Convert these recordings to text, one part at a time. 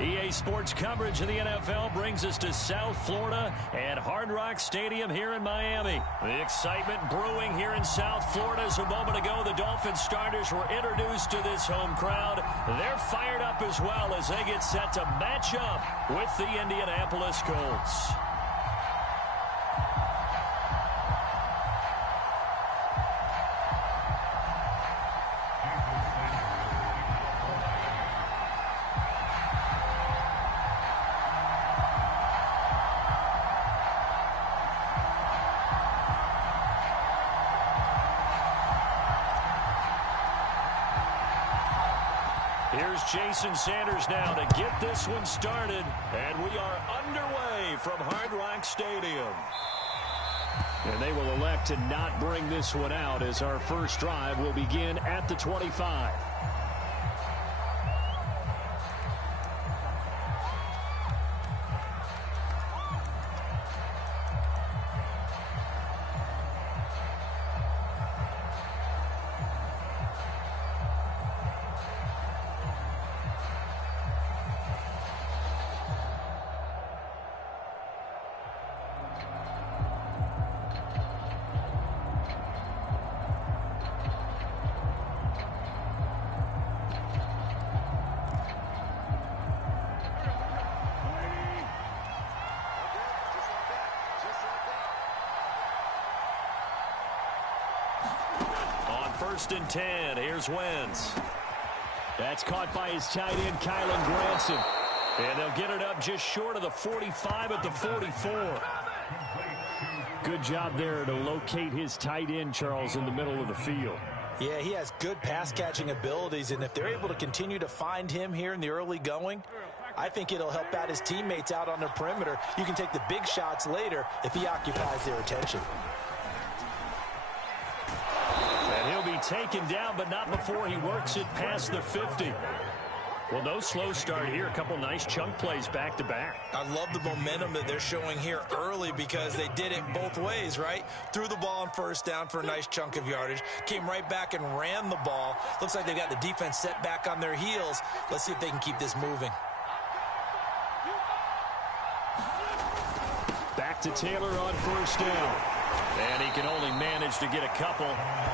EA Sports coverage of the NFL brings us to South Florida and Hard Rock Stadium here in Miami. The excitement brewing here in South Florida as a moment ago the Dolphins starters were introduced to this home crowd. They're fired up as well as they get set to match up with the Indianapolis Colts. Here's Jason Sanders now to get this one started. And we are underway from Hard Rock Stadium. And they will elect to not bring this one out as our first drive will begin at the 25. First and 10. Here's Wentz. That's caught by his tight end, Kylan Granson. And they'll get it up just short of the 45 at the 44. Good job there to locate his tight end, Charles, in the middle of the field. Yeah, he has good pass-catching abilities, and if they're able to continue to find him here in the early going, I think it'll help out his teammates out on the perimeter. You can take the big shots later if he occupies their attention. He'll be taken down, but not before he works it past the 50. Well, no slow start here. A couple nice chunk plays back-to-back. I love the momentum that they're showing here early because they did it both ways, right? Threw the ball on first down for a nice chunk of yardage. Came right back and ran the ball. Looks like they've got the defense set back on their heels. Let's see if they can keep this moving. Back to Taylor on first down. And he can only manage to get a couple.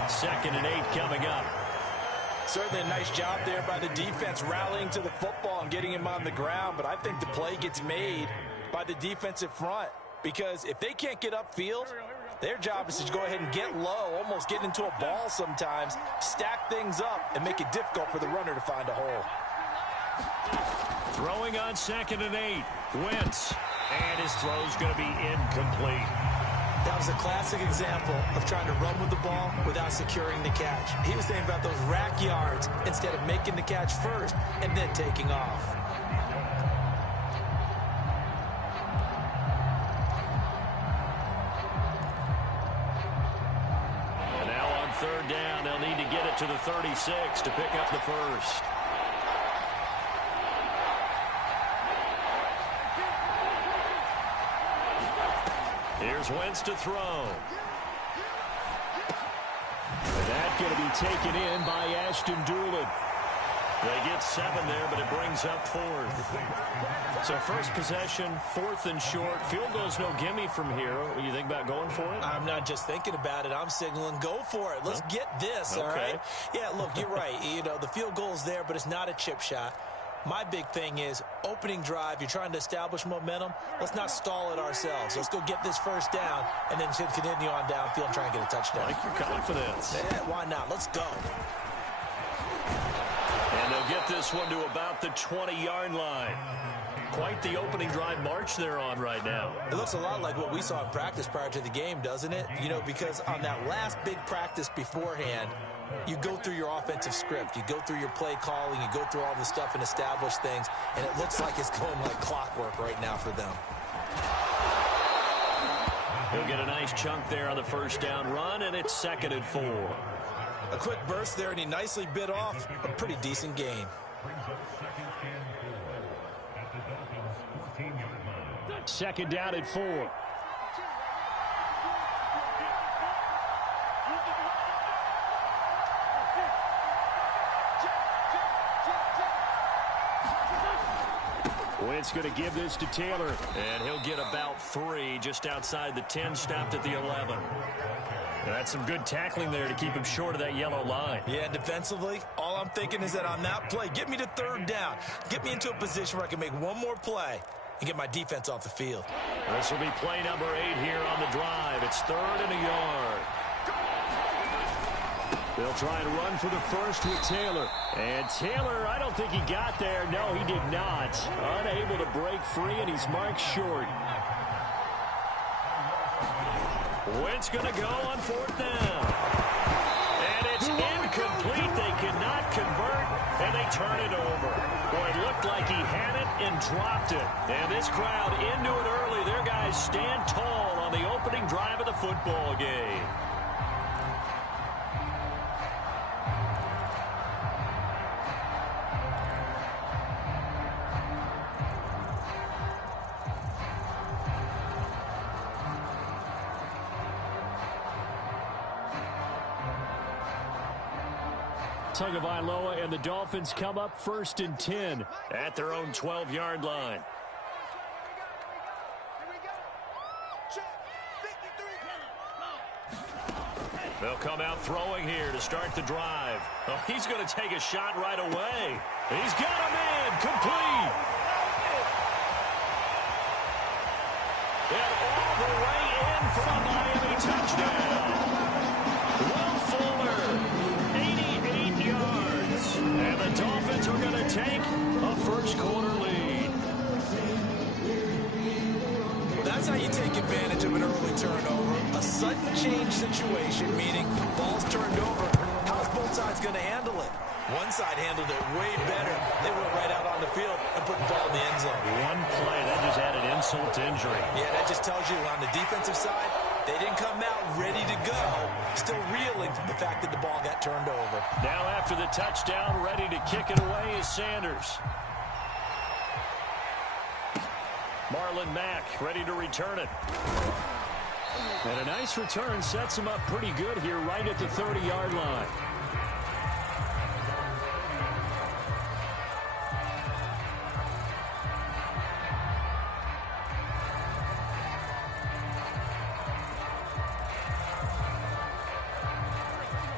2nd and 8 coming up. Certainly a nice job there by the defense rallying to the football and getting him on the ground. But I think the play gets made by the defensive front. Because if they can't get upfield, their job is to go ahead and get low, almost get into a ball sometimes, stack things up, and make it difficult for the runner to find a hole. Throwing on 2nd and 8. Wentz. And his throw's going to be incomplete. That was a classic example of trying to run with the ball without securing the catch. He was thinking about those rack yards instead of making the catch first and then taking off. And now on 3rd down, they'll need to get it to the 36 to pick up the first. Here's Wentz to throw. And that's going to be taken in by Ashton Doolin. They get 7 there, but it brings up 4th. So first possession, 4th and short. Field goal's no gimme from here. What do you think about going for it? I'm not just thinking about it. I'm signaling go for it. Let's get this, all right? Yeah, look, you're right. You know, the field goal's there, but it's not a chip shot. My big thing is opening drive. You're trying to establish momentum. Let's not stall it ourselves. Let's go get this first down and then continue on downfield and try and get a touchdown. I like your confidence. Yeah, why not? Let's go. And they'll get this one to about the 20-yard line. Quite the opening drive march they're on right now. It looks a lot like what we saw in practice prior to the game, doesn't it? You know, because on that last big practice beforehand, you go through your offensive script. You go through your play calling. You go through all the stuff and establish things. And it looks like it's going like clockwork right now for them. He'll get a nice chunk there on the first down run, and it's 2nd and 4. A quick burst there, and he nicely bit off a pretty decent gain. 2nd down and 4. Wentz going to give this to Taylor. And he'll get about 3 just outside the 10, stopped at the 11. That's some good tackling there to keep him short of that yellow line. Yeah, defensively, all I'm thinking is that on that play, get me to 3rd down. Get me into a position where I can make one more play and get my defense off the field. This will be play number 8 here on the drive. It's 3rd and a yard. They'll try and run for the first with Taylor. And Taylor, I don't think he got there. No, he did not. Unable to break free, and he's marked short. Wentz going to go on 4th down. And it's incomplete. They cannot convert, and they turn it over. Boy, it looked like he had it and dropped it. And this crowd into it early. Their guys stand tall on the opening drive of the football game. Tagovailoa and the Dolphins come up 1st and 10 at their own 12-yard line. They'll come out throwing here to start the drive. Oh, he's going to take a shot right away. He's got a man complete. And all the way in for a Miami touchdown. Will Fuller, 88 yards. And the Dolphins are going to take a first-quarter lead. Well, that's how you take advantage of an early turnover. A sudden change situation, meaning ball's turned over. How's both sides going to handle it? One side handled it way better. They went right out on the field and put the ball in the end zone. One play, that just added insult to injury. Yeah, that just tells you on the defensive side, they didn't come out ready to go. Still reeling from the fact that the ball got turned over. Now after the touchdown, ready to kick it away is Sanders. Marlon Mack ready to return it. And a nice return sets him up pretty good here right at the 30-yard line.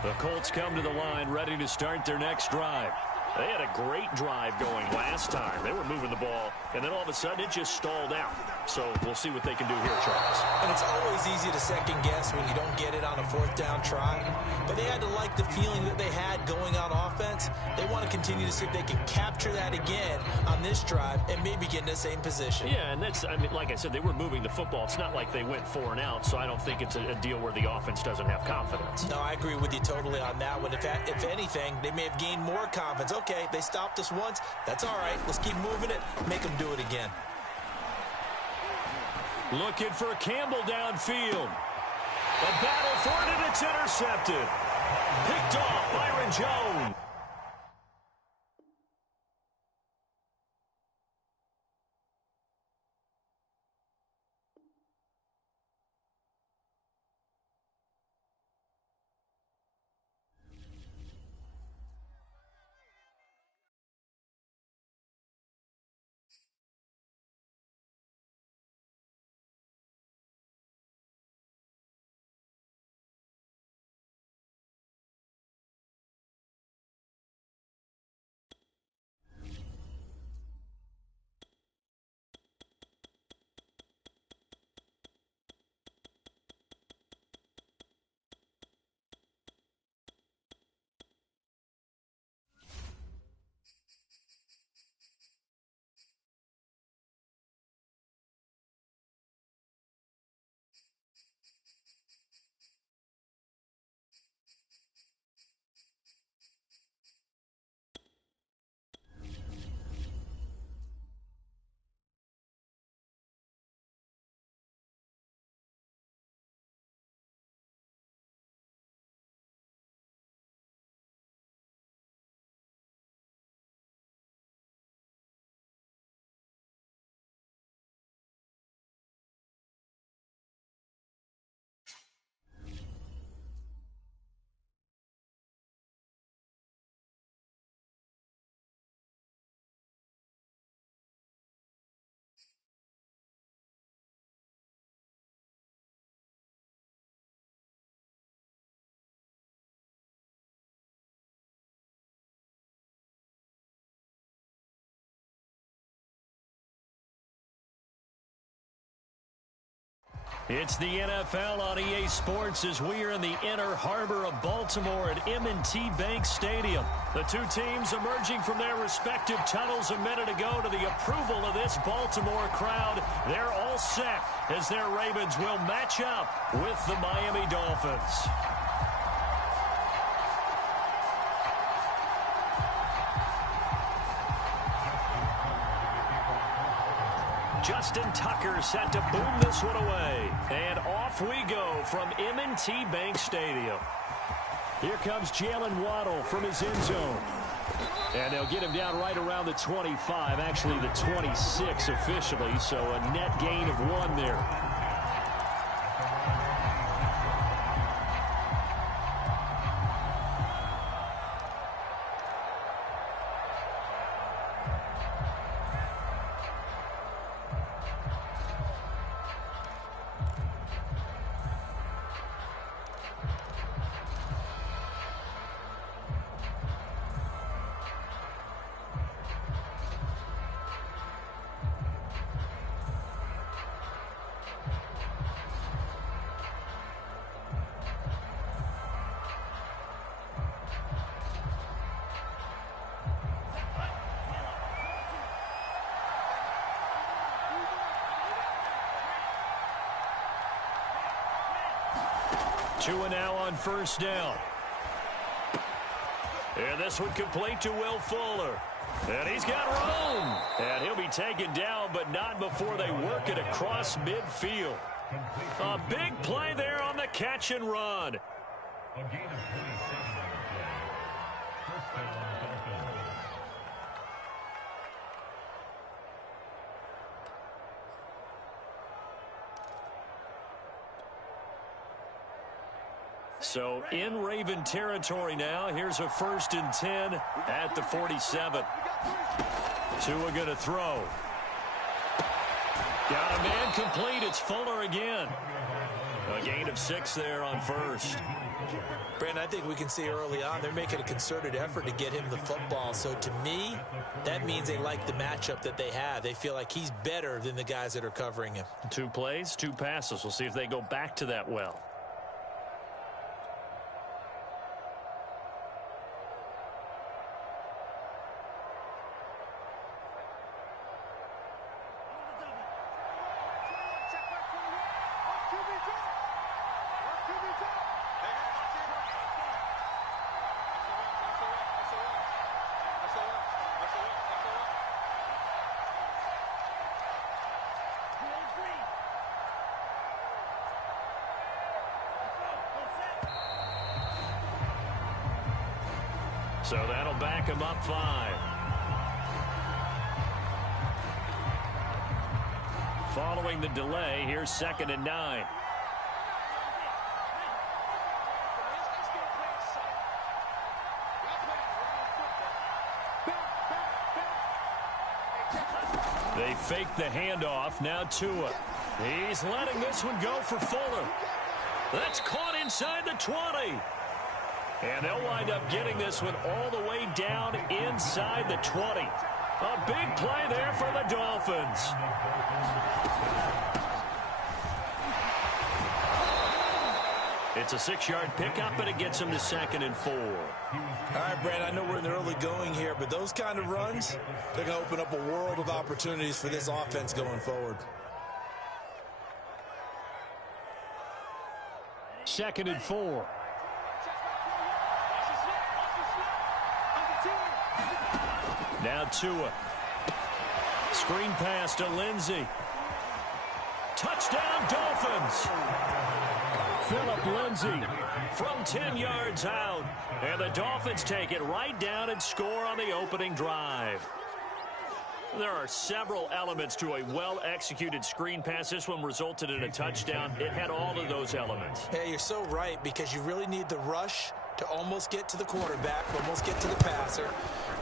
The Colts come to the line ready to start their next drive. They had a great drive going last time. They were moving the ball, and then all of a sudden it just stalled out. So we'll see what they can do here, Charles. And it's always easy to second guess when you don't get it on a 4th down try. But they had to like the feeling that they had going on offense. They want to continue to see if they can capture that again on this drive and maybe get in the same position. Yeah, and that's, I mean, like I said, they were moving the football. It's not like they went 4 and out, so I don't think it's a deal where the offense doesn't have confidence. No, I agree with you totally on that one. If anything, they may have gained more confidence. Okay, they stopped us once. That's all right. Let's keep moving it. Make them do it again. Looking for Campbell downfield. A battle for it, and it's intercepted. Picked off Byron Jones. It's the NFL on EA Sports as we are in the inner harbor of Baltimore at M&T Bank Stadium. The two teams emerging from their respective tunnels a minute ago to the approval of this Baltimore crowd. They're all set as their Ravens will match up with the Miami Dolphins. Justin Tucker set to boom this one away. And off we go from M&T Bank Stadium. Here comes Jalen Waddle from his end zone. And they'll get him down right around the 25, actually the 26 officially, so a net gain of 1 there. Tua now on first down. And this one complete to Will Fuller. And he's got room. And he'll be taken down, but not before they work it across midfield. A big play there on the catch and run. So in Raven territory now. Here's a 1st and 10 at the 47. Tua going to throw. Got a man complete. It's Fuller again. A gain of 6 there on first. Brandon, I think we can see early on they're making a concerted effort to get him the football. So to me, that means they like the matchup that they have. They feel like he's better than the guys that are covering him. 2 plays, 2 passes. We'll see if they go back to that well. So that'll back him up 5. Following the delay, here's 2nd and 9. They fake the handoff. Now Tua. He's letting this one go for Fuller. That's caught inside the 20. And they'll wind up getting this one all the way down inside the 20. A big play there for the Dolphins. It's a 6-yard pickup, and it gets them to 2nd and 4. All right, Brad, I know we're in the early going here, but those kind of runs, they're going to open up a world of opportunities for this offense going forward. 2nd and 4. Now Tua. Screen pass to Lindsey. Touchdown Dolphins. Phillip Lindsey from 10 yards out. And the Dolphins take it right down and score on the opening drive. There are several elements to a well-executed screen pass. This one resulted in a touchdown. It had all of those elements. Hey, you're so right, because you really need the rush to almost get to the quarterback, almost get to the passer.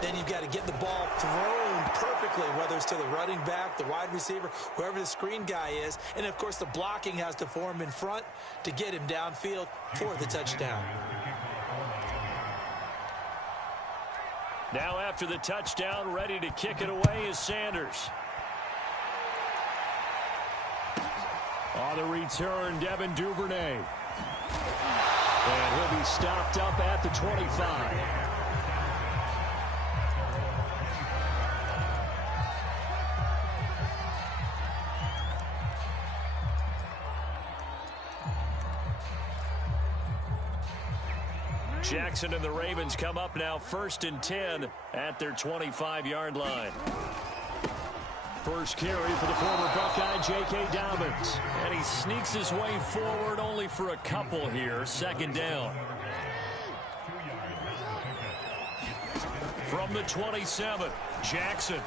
Then you've got to get the ball thrown perfectly, whether it's to the running back, the wide receiver, whoever the screen guy is. And, of course, the blocking has to form in front to get him downfield for the touchdown. Now after the touchdown, ready to kick it away is Sanders. On the return, Devin Duvernay. And he'll be stopped up at the 25. Jackson and the Ravens come up now 1st and 10 at their 25-yard line. First carry for the former Buckeye, J.K. Dobbins. And he sneaks his way forward only for a couple here. 2nd down. From the 27, Jackson.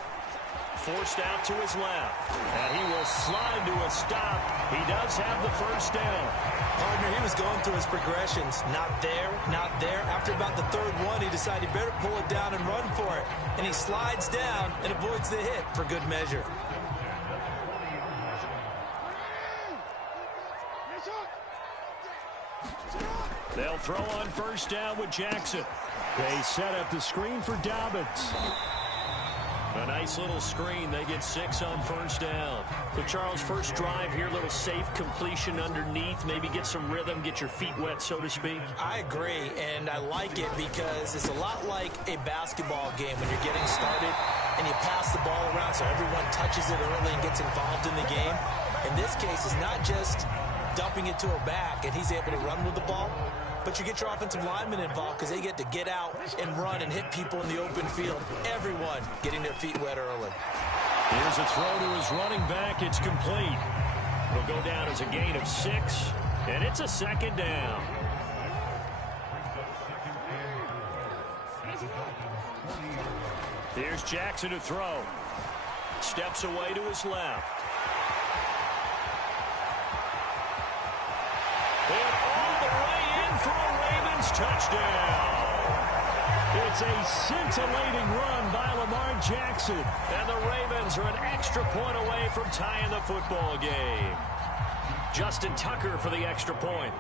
Forced out to his left. And he will slide to a stop. He does have the 1st down. Partner, he was going through his progressions. Not there, not there. After about the 3rd one, he decided he better pull it down and run for it. And he slides down and avoids the hit for good measure. They'll throw on 1st down with Jackson. They set up the screen for Dobbins. A nice little screen. They get 6 on 1st down. So, Charles, first drive here, little safe completion underneath. Maybe get some rhythm, get your feet wet, so to speak. I agree, and I like it because it's a lot like a basketball game when you're getting started and you pass the ball around so everyone touches it early and gets involved in the game. In this case, it's not just dumping it to a back and he's able to run with the ball, but you get your offensive linemen involved because they get to get out and run and hit people in the open field. Everyone getting their feet wet early. Here's a throw to his running back. It's complete. It'll go down as a gain of 6, and it's a 2nd down. Here's Jackson to throw. Steps away to his left. And all the way in for a Ravens touchdown. It's a scintillating run by Lamar Jackson. And the Ravens are an extra point away from tying the football game. Justin Tucker for the extra point.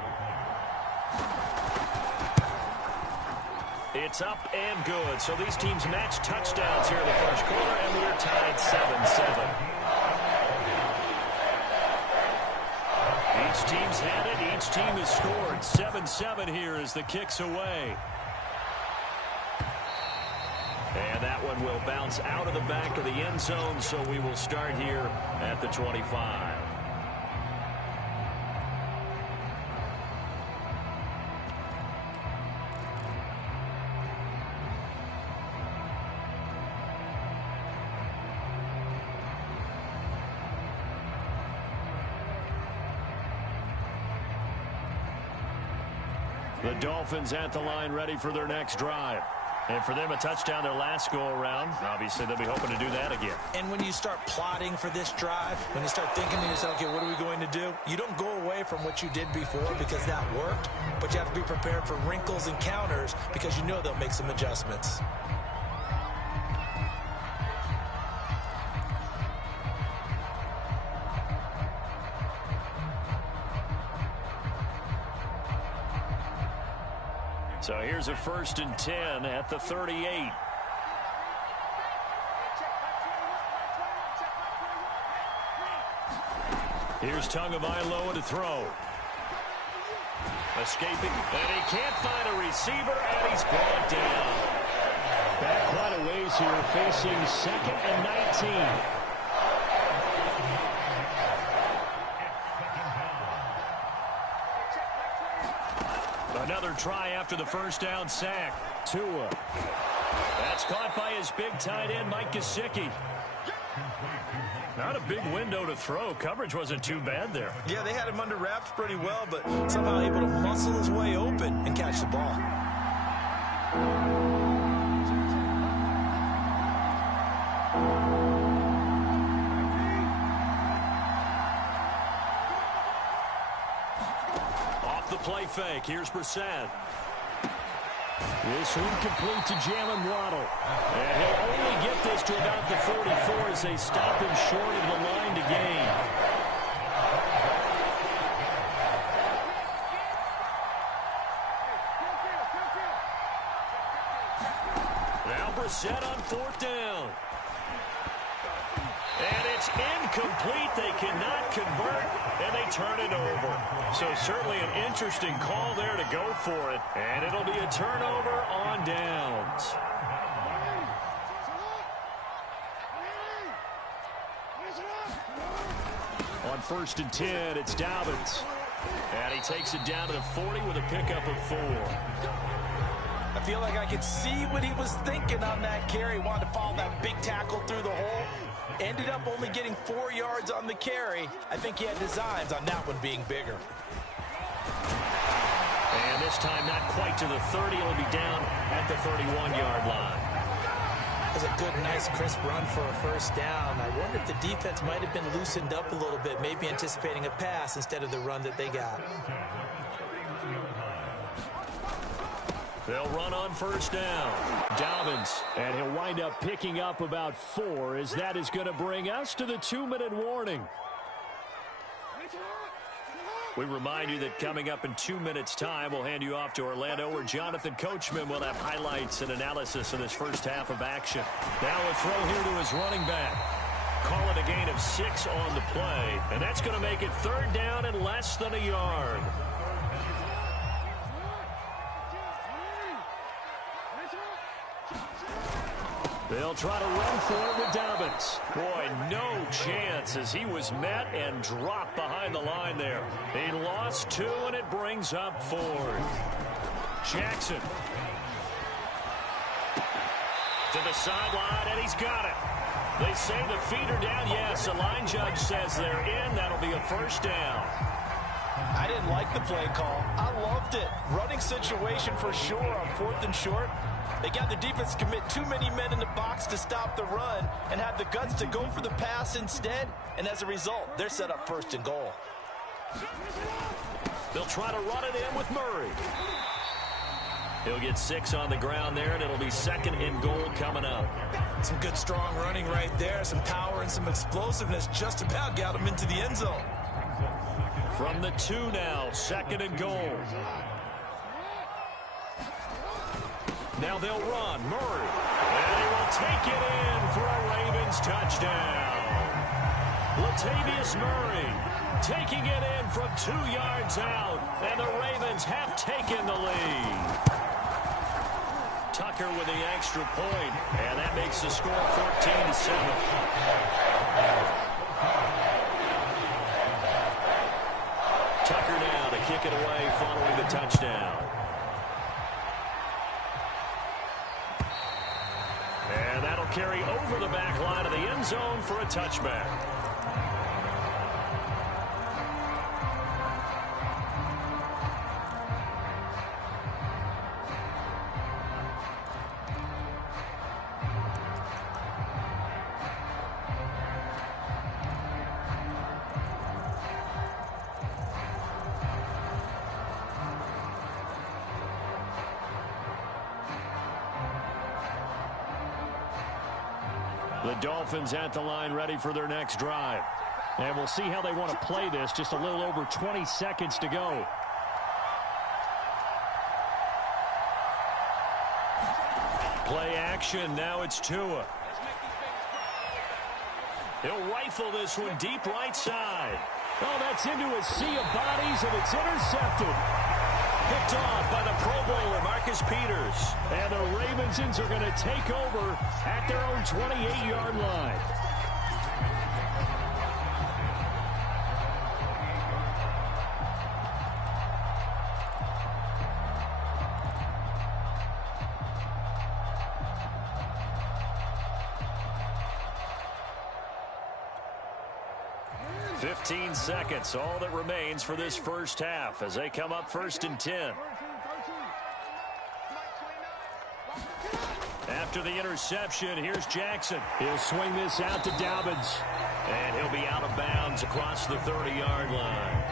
It's up and good. So these teams match touchdowns here in the first quarter, and we're tied 7-7. Each team's had it. Each team has scored. 7-7 here as the kick's away. And that one will bounce out of the back of the end zone, so we will start here at the 25. The Dolphins at the line ready for their next drive. And for them, a touchdown their last go-around. Obviously, they'll be hoping to do that again. And when you start plotting for this drive, when you start thinking to yourself, okay, what are we going to do? You don't go away from what you did before because that worked, but you have to be prepared for wrinkles and counters because you know they'll make some adjustments. So here's a 1st and 10 at the 38. Here's Tagovailoa to throw. Escaping, and he can't find a receiver, and he's brought down. Back quite a ways here, facing 2nd and 19. Another try after the 1st down sack. Tua. That's caught by his big tight end, Mike Gesicki. Not a big window to throw. Coverage wasn't too bad there. Yeah, they had him under wraps pretty well, but somehow able to muscle his way open and catch the ball. Play fake. Here's Brissett. This one complete to Jalen Waddle. And he'll only get this to about the 44 as they stop him short of the line to gain. Now Brissett on 4th down. And it's It's incomplete. They cannot convert, and they turn it over. So certainly an interesting call there to go for it. And it'll be a turnover on downs. On 1st and 10, it's Dobbins. And he takes it down to the 40 with a pickup of 4. I feel like I could see what he was thinking on that carry. Wanted to follow that big tackle through the hole. Ended up only getting 4 yards on the carry. I think he had designs on that one being bigger. And this time not quite to the 30. It'll be down at the 31-yard line. That's a good, nice, crisp run for a first down. I wonder if the defense might have been loosened up a little bit, maybe anticipating a pass instead of the run that they got. They'll run on 1st down. Dobbins, and he'll wind up picking up about 4, as that is going to bring us to the 2-minute warning. We remind you that coming up in 2 minutes' time, we'll hand you off to Orlando, where Jonathan Coachman will have highlights and analysis of this first half of action. Now a throw here to his running back. Call it a gain of 6 on the play, and that's going to make it 3rd down and less than a yard. They'll try to run for it with Dobbins. Boy, no chance, as he was met and dropped behind the line there. He lost 2, and it brings up 4th. Jackson. To the sideline, and he's got it. They say the feet are down. Yes, the line judge says they're in. That'll be a 1st down. I didn't like the play call. I loved it. Running situation for sure on 4th and short. They got the defense to commit too many men in the box to stop the run and have the guts to go for the pass instead. And as a result, they're set up 1st and goal. They'll try to run it in with Murray. He'll get 6 on the ground there, and it'll be 2nd and goal coming up. Some good, strong running right there. Some power and some explosiveness just about got him into the end zone. From the 2 now, 2nd and goal. Now they'll run. Murray. And he will take it in for a Ravens touchdown. Latavius Murray taking it in from 2 yards out. And the Ravens have taken the lead. Tucker with the extra point. And that makes the score 14-7. Tucker now to kick it away following the touchdown. And that'll carry over the back line of the end zone for a touchback. The Dolphins at the line ready for their next drive. And we'll see how they want to play this. Just a little over 20 seconds to go. Play action. Now it's Tua. He'll rifle this one deep right side. Oh, that's into a sea of bodies, and it's intercepted. Picked off by the Pro Bowler, Marcus Peters. And the Ravensons are going to take over at their own 28-yard line. "15 seconds, all that remains for this first half as they come up 1st and 10. After the interception, here's Jackson. He'll swing this out to Dobbins. And he'll be out of bounds across the 30-yard line.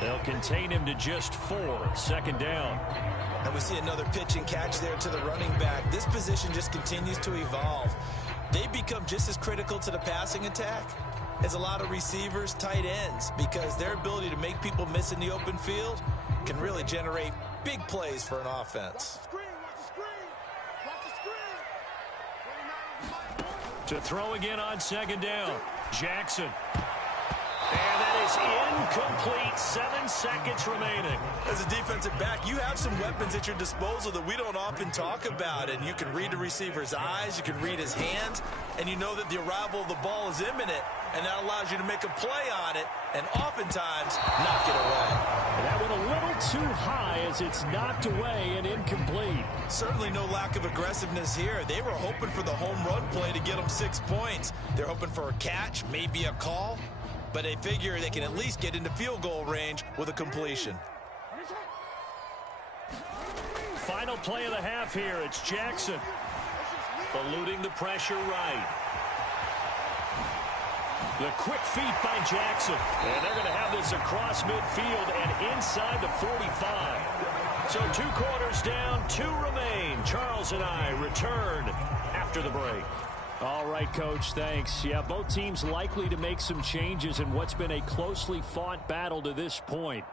They'll contain him to just 4, 2nd down. And we see another pitch and catch there to the running back. This position just continues to evolve. They become just as critical to the passing attack as a lot of receivers, tight ends, because their ability to make people miss in the open field can really generate big plays for an offense. To throw again on second down. Jackson. And that is incomplete. 7 seconds remaining. As a defensive back, you have some weapons at your disposal that we don't often talk about. And you can read the receiver's eyes, you can read his hands, and you know that the arrival of the ball is imminent. And that allows you to make a play on it and oftentimes knock it away. And that went a little too high as it's knocked away and incomplete. Certainly no lack of aggressiveness here. They were hoping for the home run play to get them 6 points. They're hoping for a catch, maybe a call. But they figure they can at least get into field goal range with a completion. Final play of the half here. It's Jackson. Eluding the pressure right. The quick feet by Jackson. And they're going to have this across midfield and inside the 45. So 2 quarters down, 2 remain. Charles and I return after the break. All right, Coach, thanks. Yeah, both teams likely to make some changes in what's been a closely fought battle to this point.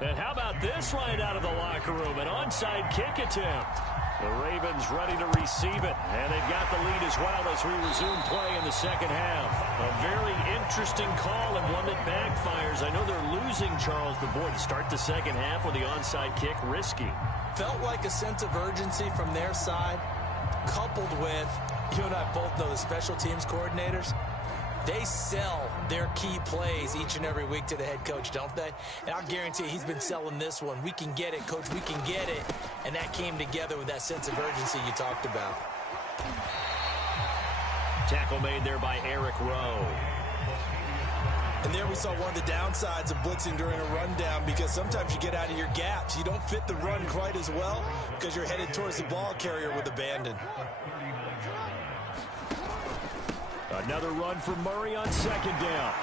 And how about this right out of the locker room? An onside kick attempt. The Ravens ready to receive it, and they've got the lead as well as we resume play in the second half. A very interesting call and one that backfires. I know they're losing, Charles, but boy, to start the second half with the onside kick, risky. Felt like a sense of urgency from their side, coupled with, you and I both know the special teams coordinators, they sell their key plays each and every week to the head coach, don't they? And I'll guarantee he's been selling this one. We can get it, Coach, we can get it. And that came together with that sense of urgency you talked about. Tackle made there by Eric Rowe. And there we saw one of the downsides of blitzing during a rundown, because sometimes you get out of your gaps. You don't fit the run quite as well because you're headed towards the ball carrier with abandon. Another run for Murray on second down.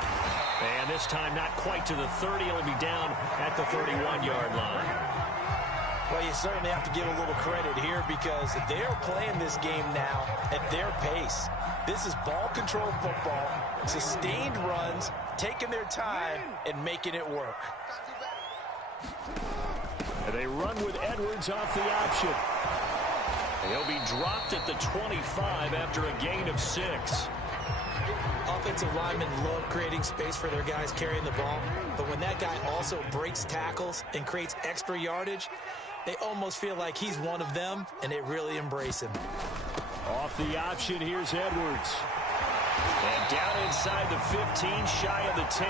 And this time not quite to the 30. It'll be down at the 31-yard line. Well, you certainly have to give a little credit here because they are playing this game now at their pace. This is ball control football, sustained runs, taking their time and making it work. And they run with Edwards off the option. And he'll be dropped at the 25 after a gain of 6. Offensive linemen love creating space for their guys carrying the ball, but when that guy also breaks tackles and creates extra yardage, they almost feel like he's one of them, and they really embrace him. Off the option, here's Edwards. And down inside the 15, shy of the 10.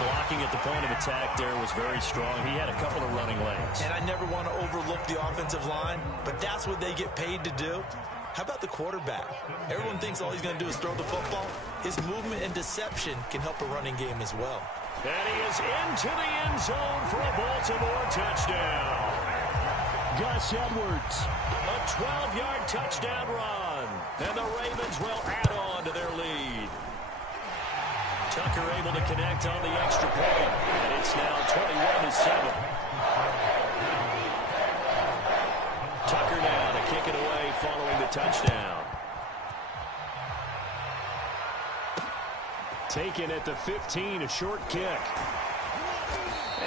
Blocking at the point of attack there was very strong. He had a couple of running lanes. And I never want to overlook the offensive line, but that's what they get paid to do. How about the quarterback? Everyone thinks all he's going to do is throw the football. His movement and deception can help a running game as well. And he is into the end zone for a Baltimore touchdown. Gus Edwards. A 12-yard touchdown run. And the Ravens will add on to their lead. Tucker able to connect on the extra point. And it's now 21-7. Tucker now to kick it away following the touchdown. Taken at the 15, a short kick.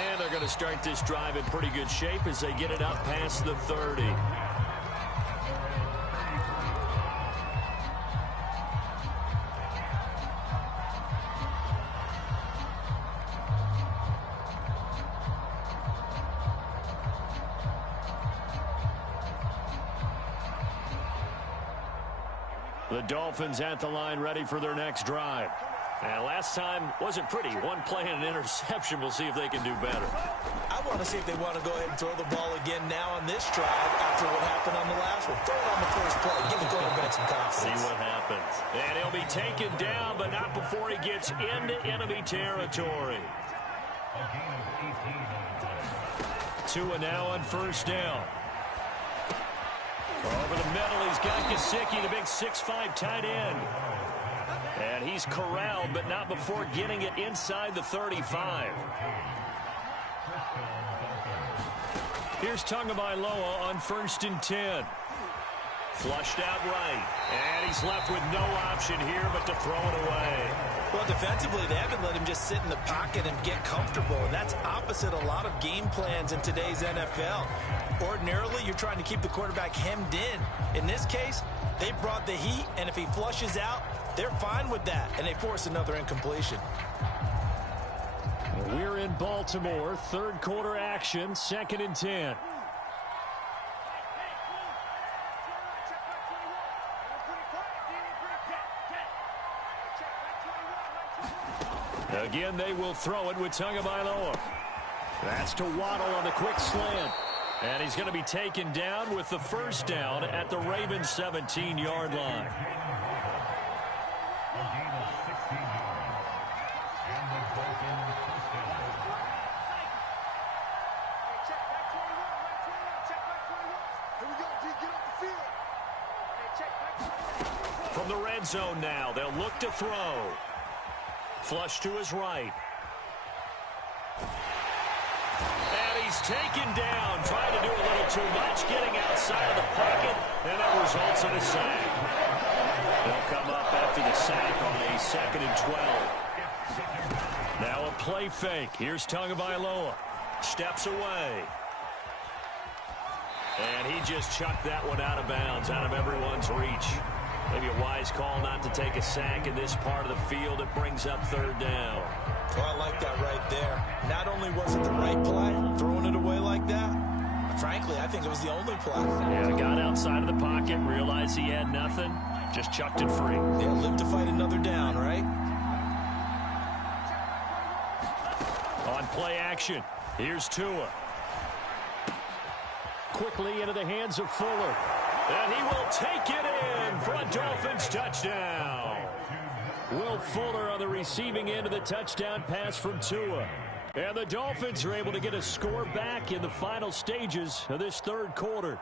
And they're going to start this drive in pretty good shape as they get it up past the 30. The Dolphins at the line ready for their next drive. And last time wasn't pretty. One play and an interception. We'll see if they can do better. I want to see if they want to go ahead and throw the ball again now on this drive after what happened on the last one. Throw it on the first play. Give the quarterback some confidence. See what happens. And he'll be taken down, but not before he gets into enemy territory. Tua now on first down. Over the middle, he's got Gesicki, the big 6'5" tight end. And he's corralled, but not before getting it inside the 35. Here's Tagovailoa on 1st and 10. Flushed out right. And he's left with no option here but to throw it away. Well, defensively, they haven't let him just sit in the pocket and get comfortable. And that's opposite a lot of game plans in today's NFL. Ordinarily, you're trying to keep the quarterback hemmed in. In this case, they brought the heat, and if he flushes out, they're fine with that, and they force another incompletion. We're in Baltimore. Third quarter action, 2nd and 10. Again, they will throw it with Tagovailoa. That's to Waddle on the quick slant. And he's going to be taken down with the first down at the Ravens' 17-yard line. From the red zone now, they'll look to throw. Flush to his right. And he's taken down, trying to do a little too much, getting outside of the pocket, and that results in a sack. They'll come up after the sack on a 2nd and 12. Now a play fake. Here's Tagovailoa. Steps away. And he just chucked that one out of bounds, out of everyone's reach. Maybe a wise call not to take a sack in this part of the field. It brings up 3rd down. Well, I like that right there. Not only was it the right play, throwing it away like that, frankly, I think it was the only play. Yeah, got outside of the pocket, realized he had nothing, just chucked it free. Yeah, live to fight another down, right? On play action, here's Tua. Quickly into the hands of Fuller. And he will take it in for a Dolphins touchdown. Will Fuller on the receiving end of the touchdown pass from Tua. And the Dolphins are able to get a score back in the final stages of this 3rd quarter.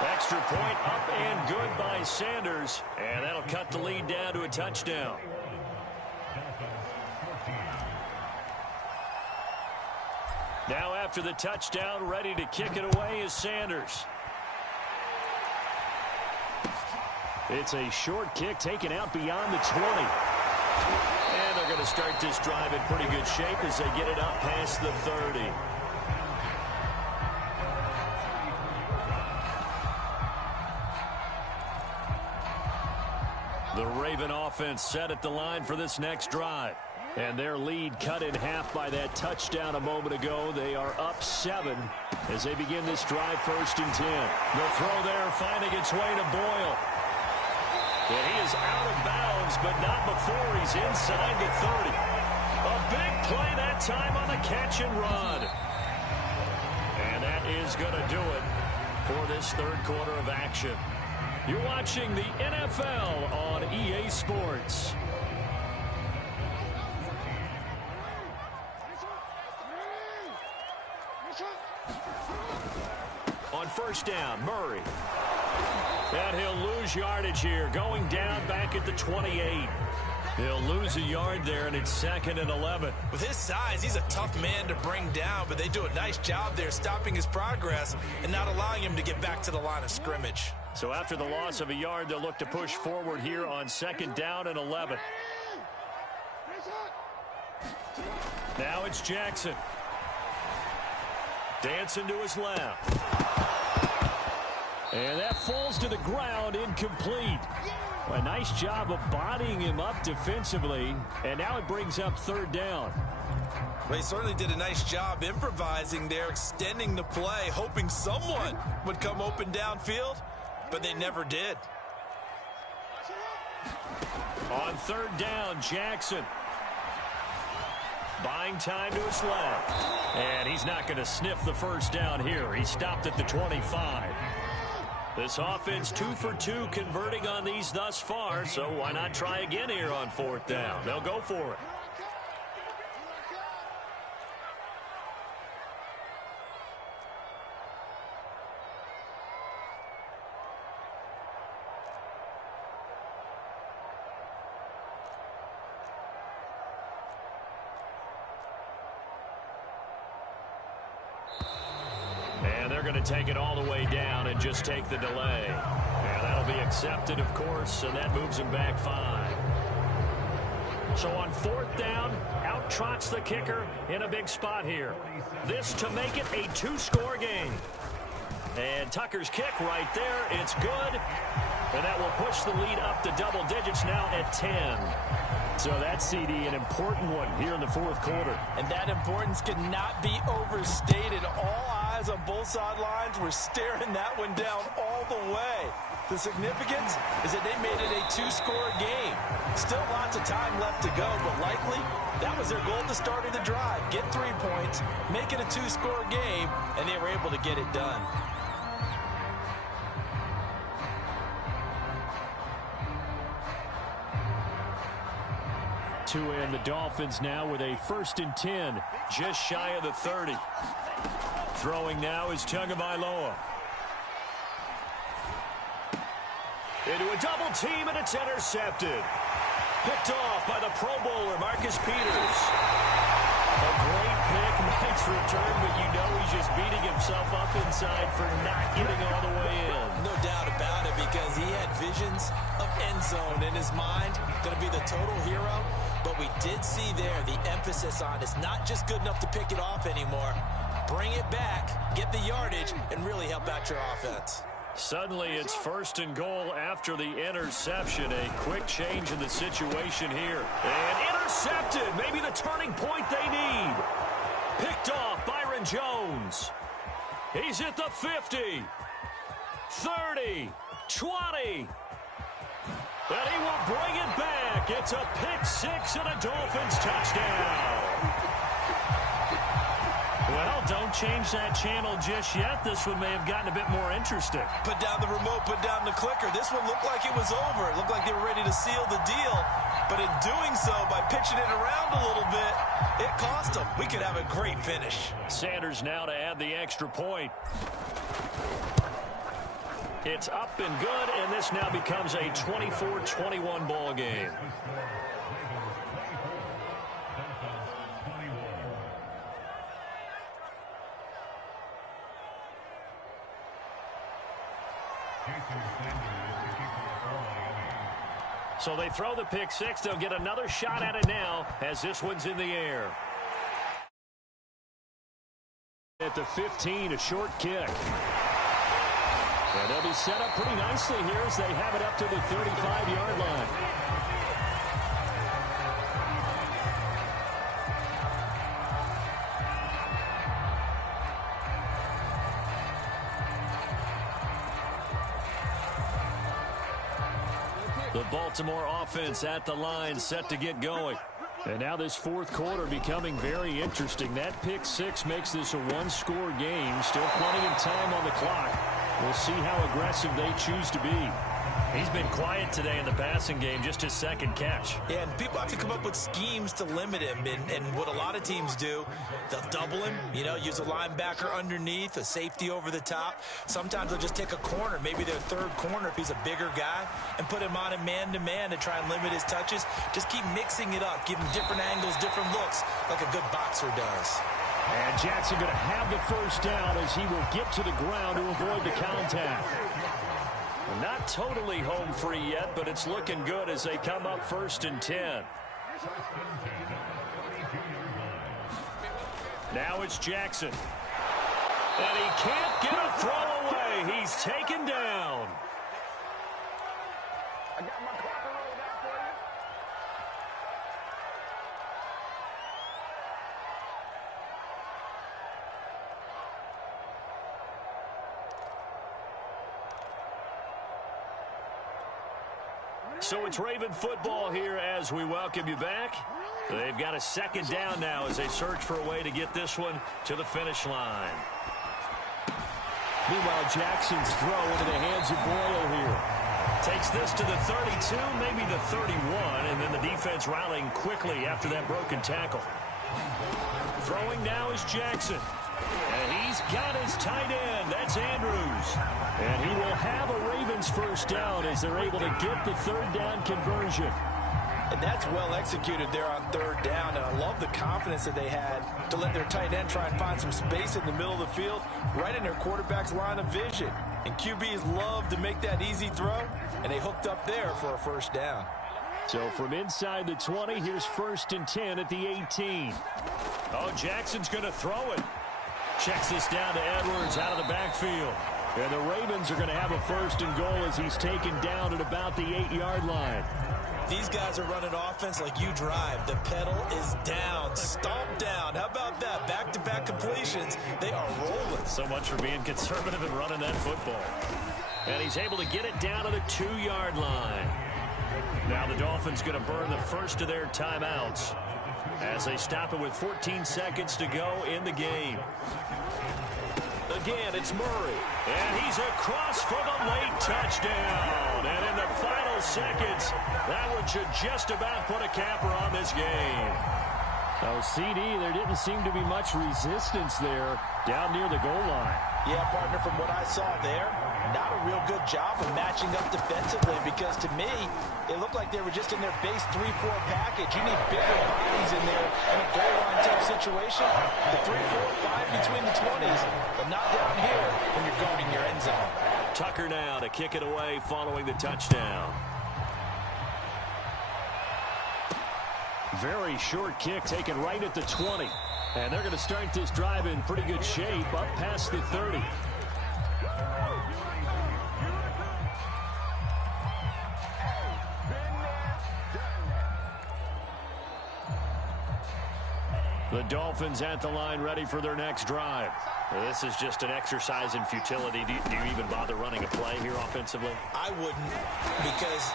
Extra point up and good by Sanders. And that'll cut the lead down to a touchdown. Now after the touchdown, ready to kick it away is Sanders. It's a short kick taken out beyond the 20. And they're going to start this drive in pretty good shape as they get it up past the 30. The Raven offense set at the line for this next drive. And their lead cut in half by that touchdown a moment ago. They are up 7 as they begin this drive 1st and 10. The throw there finding its way to Boyle. And he is out of bounds, but not before he's inside the 30. A big play that time on the catch and run. And that is going to do it for this 3rd quarter of action. You're watching the NFL on EA Sports. On 1st down, Murray. And he'll lose yardage here, going down back at the 28. He'll lose a yard there, and it's 2nd and 11. With his size, he's a tough man to bring down, but they do a nice job there stopping his progress and not allowing him to get back to the line of scrimmage. So after the loss of a yard, they'll look to push forward here on 2nd down and 11. Now it's Jackson. Dancing to his left. And that falls to the ground, incomplete. A nice job of bodying him up defensively, and now it brings up 3rd down. They certainly did a nice job improvising there, extending the play, hoping someone would come open downfield, but they never did. On 3rd down, Jackson. Buying time to his left. And he's not going to sniff the first down here. He stopped at the 25. This offense 2 for 2 converting on these thus far, so why not try again here on 4th down? They'll go for it. to take it all the way down and just take the delay. And that'll be accepted, of course, and that moves him back 5. So on 4th down, out trots the kicker in a big spot here. This to make it a 2-score game. And Tucker's kick right there. It's good. And that will push the lead up to double digits now at 10. So that's, CD, an important one here in the 4th quarter. And that importance cannot be overstated. All eyes on both sidelines were staring that one down all the way. The significance is that they made it a 2-score game. Still lots of time left to go, but likely that was their goal at the start of the drive. Get 3 points, make it a 2-score game, and they were able to get it done. To end the Dolphins now with a 1st and 10, just shy of the 30. Throwing now is Tagovailoa. Into a double team, and it's intercepted. Picked off by the Pro Bowler, Marcus Peters. A great pick, nice return, but you know he's just beating himself up inside for not getting all the way in. No doubt about it, because he had visions of end zone in his mind. Going to be the total hero. But we did see there the emphasis on it's not just good enough to pick it off anymore. Bring it back, get the yardage, and really help out your offense. Suddenly it's 1st and goal after the interception. A quick change in the situation here. And intercepted. Maybe the turning point they need. Picked off Byron Jones. He's at the 50. 30. 20. And he will bring it back. It's a pick 6 and a Dolphins touchdown. Well, don't change that channel just yet. This one may have gotten a bit more interesting. Put down the remote, put down the clicker. This one looked like it was over. It looked like they were ready to seal the deal. But in doing so, by pitching it around a little bit, it cost them. We could have a great finish. Sanders now to add the extra point. It's up and good, and this now becomes a 24-21 ball game. So they throw the pick 6. They'll get another shot at it now as this one's in the air. At the 15, a short kick. And they'll be set up pretty nicely here as they have it up to the 35-yard line. The Baltimore offense at the line, set to get going. And now this 4th quarter becoming very interesting. That pick 6 makes this a 1-score game. Still plenty of time on the clock. We'll see how aggressive they choose to be. He's been quiet today in the passing game, just his 2nd catch. Yeah, and people have to come up with schemes to limit him. And what a lot of teams do, they'll double him, use a linebacker underneath, a safety over the top. Sometimes they'll just take a corner, maybe their 3rd corner if he's a bigger guy, and put him on a man-to-man to try and limit his touches. Just keep mixing it up, give him different angles, different looks, like a good boxer does. And Jackson going to have the 1st down as he will get to the ground to avoid the contact. Not totally home free yet, but it's looking good as they come up 1st and 10. Now it's Jackson. And he can't get a throw away. He's taken down. I got my clocker rolled out for you. So it's Raven football here as we welcome you back. They've got a 2nd down now as they search for a way to get this one to the finish line. Meanwhile, Jackson's throw into the hands of Boyle here. Takes this to the 32, maybe the 31, and then the defense rallying quickly after that broken tackle. Throwing now is Jackson. And he's got his tight end. That's Andrews. And he will have a Ravens 1st down as they're able to get the 3rd down conversion. And that's well executed there on third down. And I love the confidence that they had to let their tight end try and find some space in the middle of the field, right in their quarterback's line of vision. And QBs love to make that easy throw, and they hooked up there for a first down. So from inside the 20, here's 1st and 10 at the 18. Oh, Jackson's going to throw it. Checks this down to Edwards out of the backfield. And the Ravens are going to have a 1st and goal as he's taken down at about the 8-yard line. These guys are running offense like you drive. The pedal is down, stomped down. How about that? Back-to-back completions. They are rolling. So much for being conservative and running that football. And he's able to get it down to the 2-yard line. Now the Dolphins going to burn the first of their timeouts as they stop it with 14 seconds to go in the game. Again, it's Murray. And he's across for the late touchdown. And in the final seconds, that one should just about put a capper on this game. Oh, CD, there didn't seem to be much resistance there down near the goal line. Yeah, partner, from what I saw there, not a real good job of matching up defensively because to me, it looked like they were just in their base 3-4 package. You need bigger bodies in there in a goal line type situation. The 3-4, fine between the 20s, but not down here when you're guarding your end zone. Tucker now to kick it away following the touchdown. Very short kick taken right at the 20. And they're going to start this drive in pretty good shape up past the 30. The Dolphins at the line ready for their next drive. This is just an exercise in futility. Do you even bother running a play here offensively? I wouldn't, because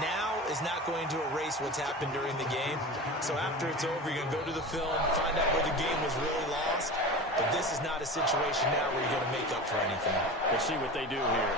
now is not going to erase what's happened during the game. So after it's over, you're going to go to the film, find out where the game was really lost. But this is not a situation now where you're going to make up for anything. We'll see what they do here.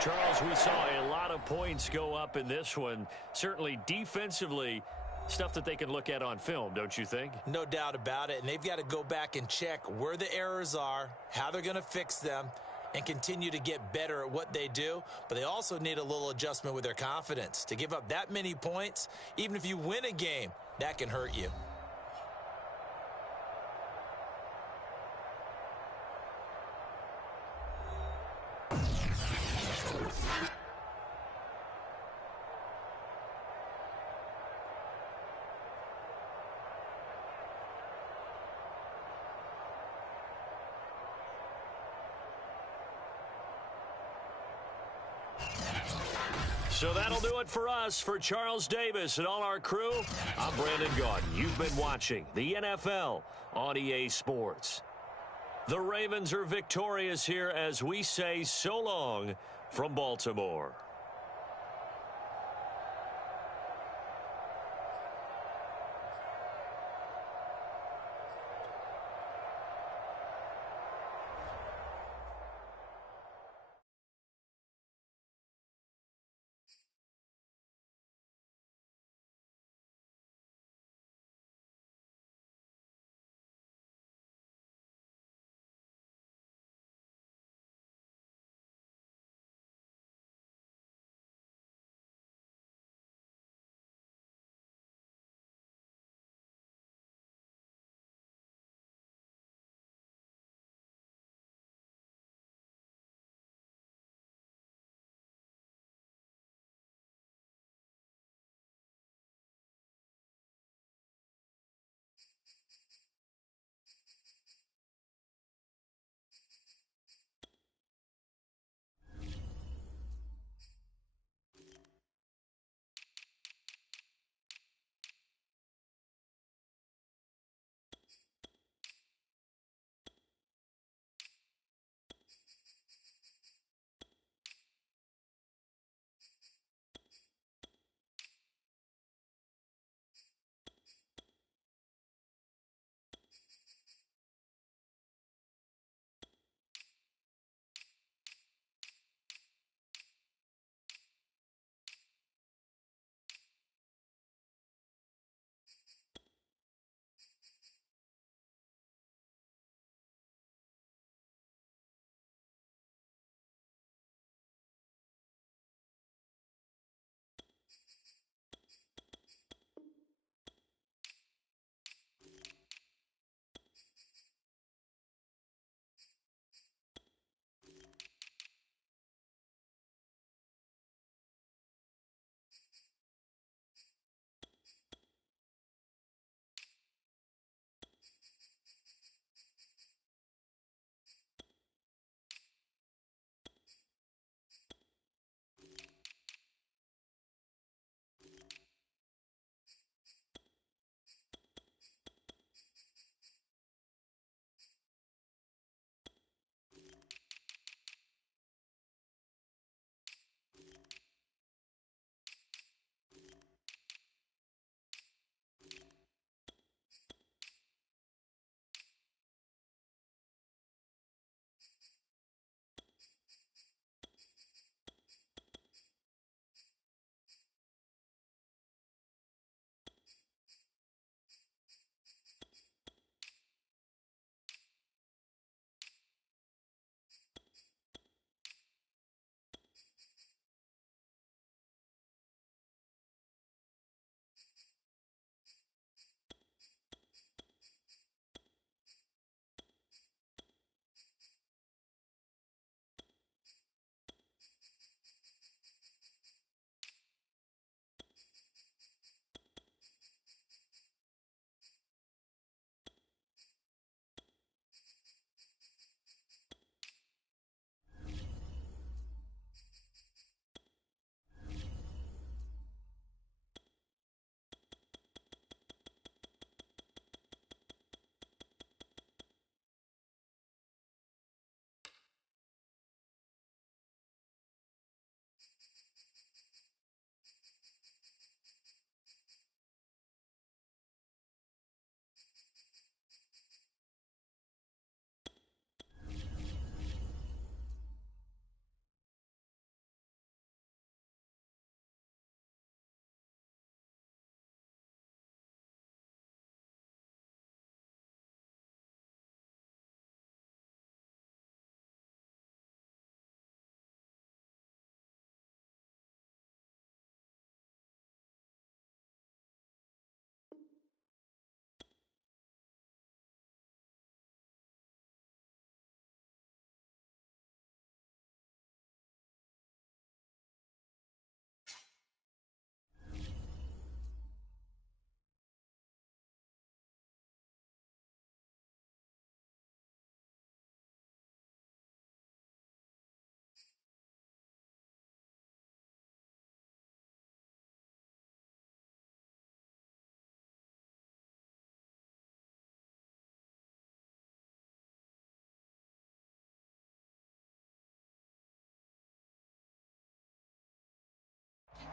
Charles, we saw a lot of points go up in this one. Certainly defensively, stuff that they can look at on film, don't you think? No doubt about it. And they've got to go back and check where the errors are, how they're going to fix them, and continue to get better at what they do. But they also need a little adjustment with their confidence. To give up that many points, even if you win a game, that can hurt you. So that'll do it for us. For Charles Davis and all our crew, I'm Brandon Gaudin. You've been watching the NFL on EA Sports. The Ravens are victorious here as we say so long from Baltimore.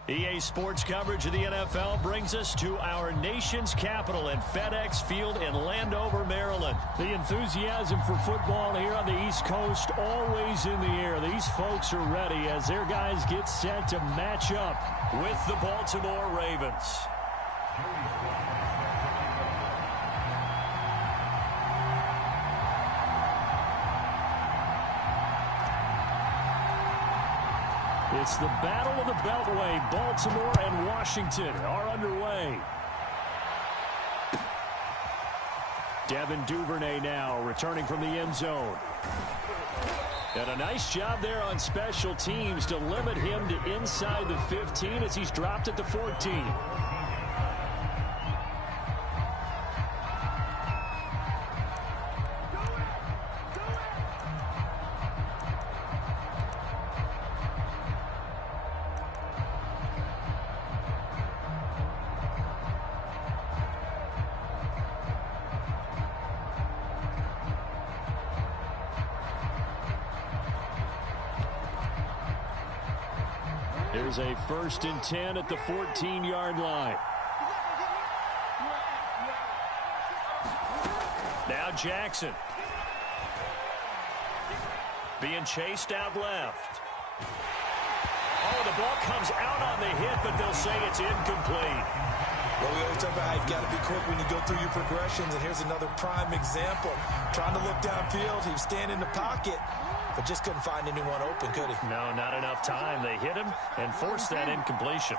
EA Sports coverage of the NFL brings us to our nation's capital in FedEx Field in Landover, Maryland. The enthusiasm for football here on the East Coast always in the air. These folks are ready as their guys get set to match up with the Baltimore Ravens. It's the Battle of the Beltway. Baltimore and Washington are underway. Devin Duvernay now returning from the end zone. And a nice job there on special teams to limit him to inside the 15 as he's dropped at the 14. There's a 1st and 10 at the 14-yard line. Now Jackson. Being chased out left. Oh, the ball comes out on the hit, but they'll say it's incomplete. Well, we always talk about how you've got to be quick when you go through your progressions, and here's another prime example. Trying to look downfield, he was standing in the pocket, but just couldn't find anyone open, could he? No, not enough time. They hit him and forced that incompletion.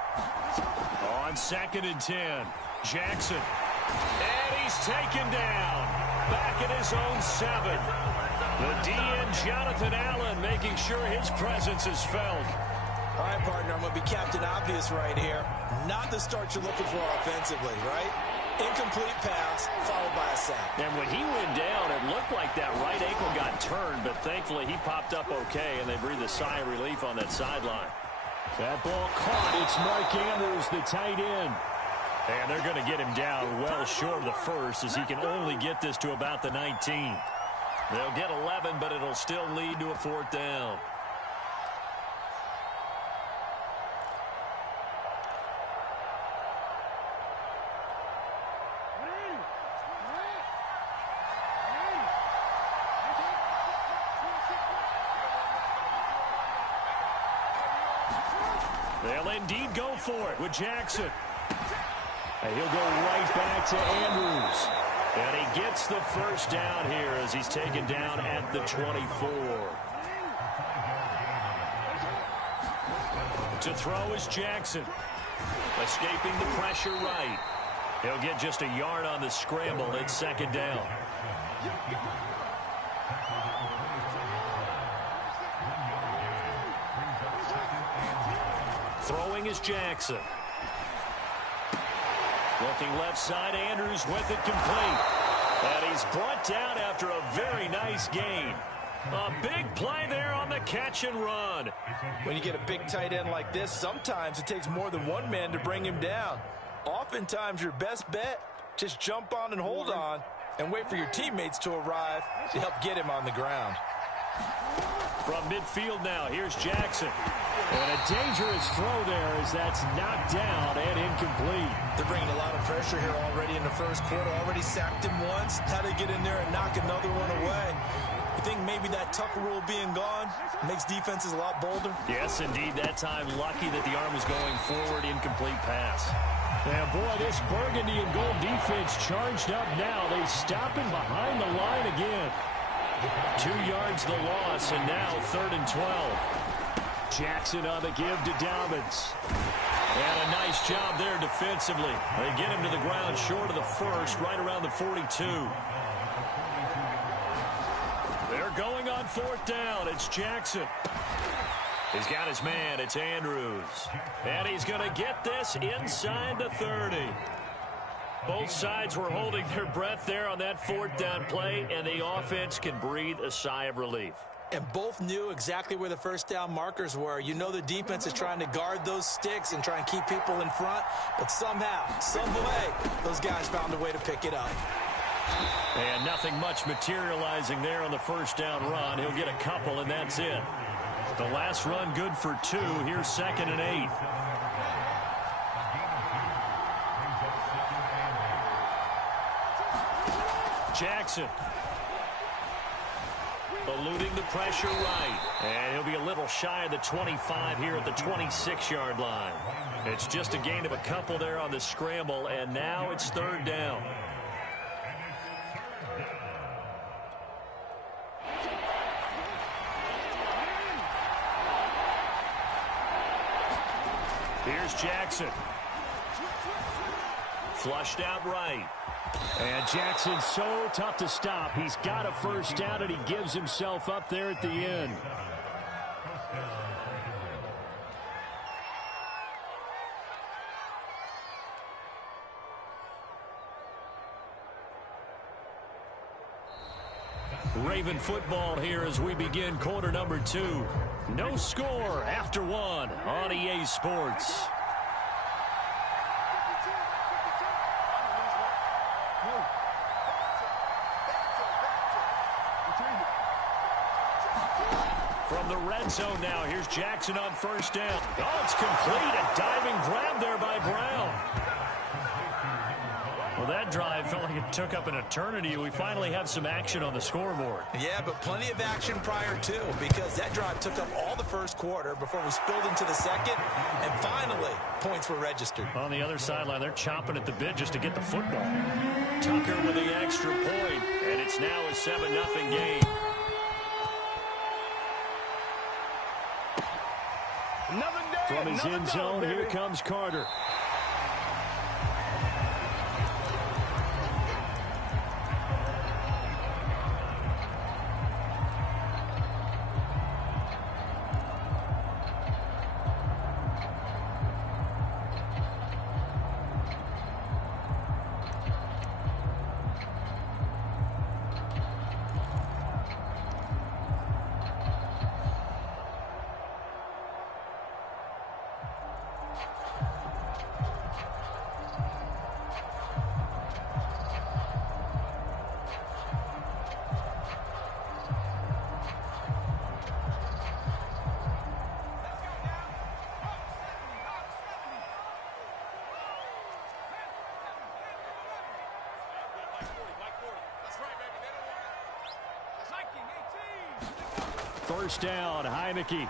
On 2nd and 10, Jackson. And he's taken down. Back at his own 7. The DN, Jonathan Allen, making sure his presence is felt. All right, partner, I'm going to be Captain Obvious right here. Not the start you're looking for offensively, right? Incomplete pass, followed by a sack. And when he went down, it looked like that right ankle got turned, but thankfully he popped up okay, and they breathed a sigh of relief on that sideline. That ball caught. It's Mark Andrews, the tight end. And they're going to get him down well short of the first, as he can only get this to about the 19. They'll get 11, but it'll still lead to a 4th down. They'll indeed go for it with Jackson. And he'll go right back to Andrews. And he gets the 1st down here as he's taken down at the 24. To throw is Jackson. Escaping the pressure right. He'll get just a yard on the scramble. It's 2nd down. Throwing is Jackson. Looking left side, Andrews with it complete. And he's brought down after a very nice gain. A big play there on the catch and run. When you get a big tight end like this, sometimes it takes more than one man to bring him down. Oftentimes, your best bet, just jump on and hold on and wait for your teammates to arrive to help get him on the ground. From midfield now, here's Jackson. And a dangerous throw there as that's knocked down and incomplete. They're bringing a lot of pressure here already in the first quarter. Already sacked him once. How to get in there and knock another one away. You think maybe that Tucker rule being gone makes defenses a lot bolder? Yes, indeed. That time, lucky that the arm was going forward. Incomplete pass. And boy, this burgundy and gold defense charged up now. They stop him behind the line again. 2 yards the loss, and now 3rd and 12. Jackson on the give to Dobbins. And a nice job there defensively. They get him to the ground short of the 1st, right around the 42. They're going on 4th down. It's Jackson. He's got his man. It's Andrews. And he's going to get this inside the 30. Both sides were holding their breath there on that 4th down play, and the offense can breathe a sigh of relief. And both knew exactly where the 1st down markers were. You know the defense is trying to guard those sticks and try and keep people in front, but somehow, some way, those guys found a way to pick it up. And nothing much materializing there on the 1st down run. He'll get a couple, and that's it. The last run good for 2. Here's 2nd and 8. Jackson. Eluding the pressure right. And he'll be a little shy of the 25 here at the 26-yard line. It's just a gain of a couple there on the scramble, and now it's third down. Here's Jackson. Flushed out right. And Jackson's so tough to stop. He's got a first down, and he gives himself up there at the end. Raven football here as we begin quarter number 2. No score after 1 on EA Sports. From the red zone now, here's Jackson on first down. Oh, it's complete. A diving grab there by Brown. Well, that drive felt like it took up an eternity. We finally have some action on the scoreboard. Yeah, but plenty of action prior to, because that drive took up all the first quarter before we spilled into the second, and finally, points were registered. On the other sideline, they're chomping at the bit just to get the football. Tucker with the extra point, and it's now a 7-0 game. From his end zone, here comes Carter. First down, Heineke.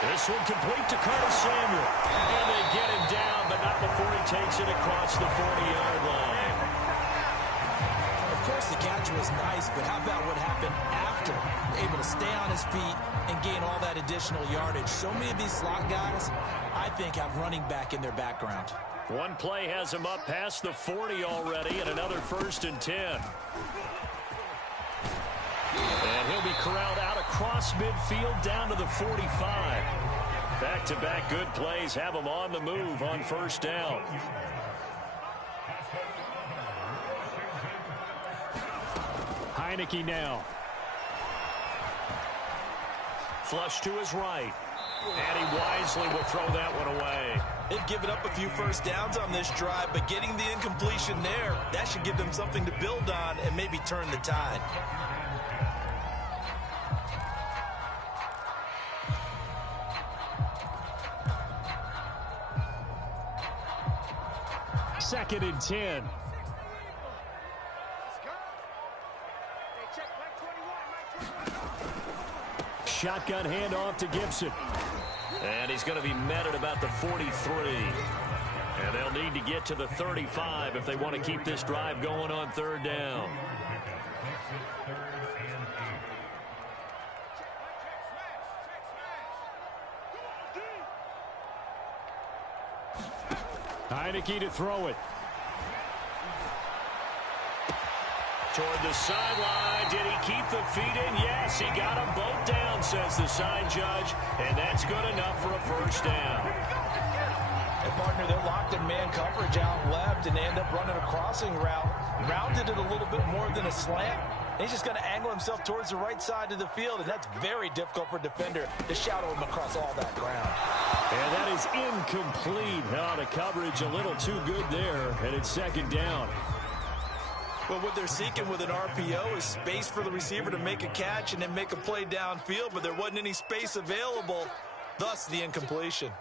This one complete to Curtis Samuel. And they get him down, but not before he takes it across the 40-yard line. Of course, the catch was nice, but how about what happened after? Able to stay on his feet and gain all that additional yardage. So many of these slot guys, I think, have running back in their background. One play has him up past the 40 already, and another 1st and 10. And he'll be corralled out across midfield down to the 45. Back-to-back good plays have him on the move on first down. Heineke now. Flush to his right. And he wisely will throw that one away. They've given up a few first downs on this drive, but getting the incompletion there, that should give them something to build on and maybe turn the tide. Second and 10. Shotgun handoff to Gibson. And he's going to be met at about the 43. And they'll need to get to the 35 if they want to keep this drive going on third down. Heineke to throw it. Toward the sideline. Did he keep the feet in? Yes, he got them both down, says the side judge. And that's good enough for a first down. And partner, they're locked in man coverage out left, and they end up running a crossing route. Rounded it a little bit more than a slant. And he's just going to angle himself towards the right side of the field, and that's very difficult for a defender to shadow him across all that ground. And that is incomplete. Oh, the coverage a little too good there, and it's second down. Well, what they're seeking with an RPO is space for the receiver to make a catch and then make a play downfield, but there wasn't any space available, thus the incompletion.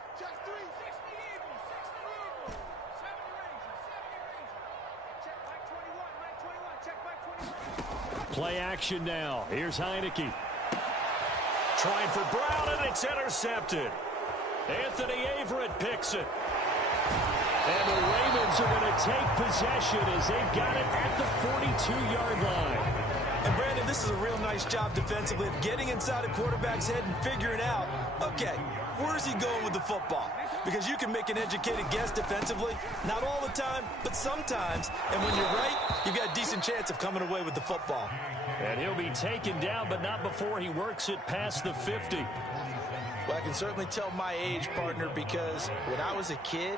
Play action now. Here's Heineke. Trying for Brown, and it's intercepted. Anthony Averett picks it. And the Ravens are going to take possession as they've got it at the 42-yard line. And, Brandon, this is a real nice job defensively of getting inside a quarterback's head and figuring out, okay, where's he going with the football? Because you can make an educated guess defensively, not all the time, but sometimes. And when you're right, you've got a decent chance of coming away with the football. And he'll be taken down, but not before he works it past the 50. Well, I can certainly tell my age, partner, because when I was a kid,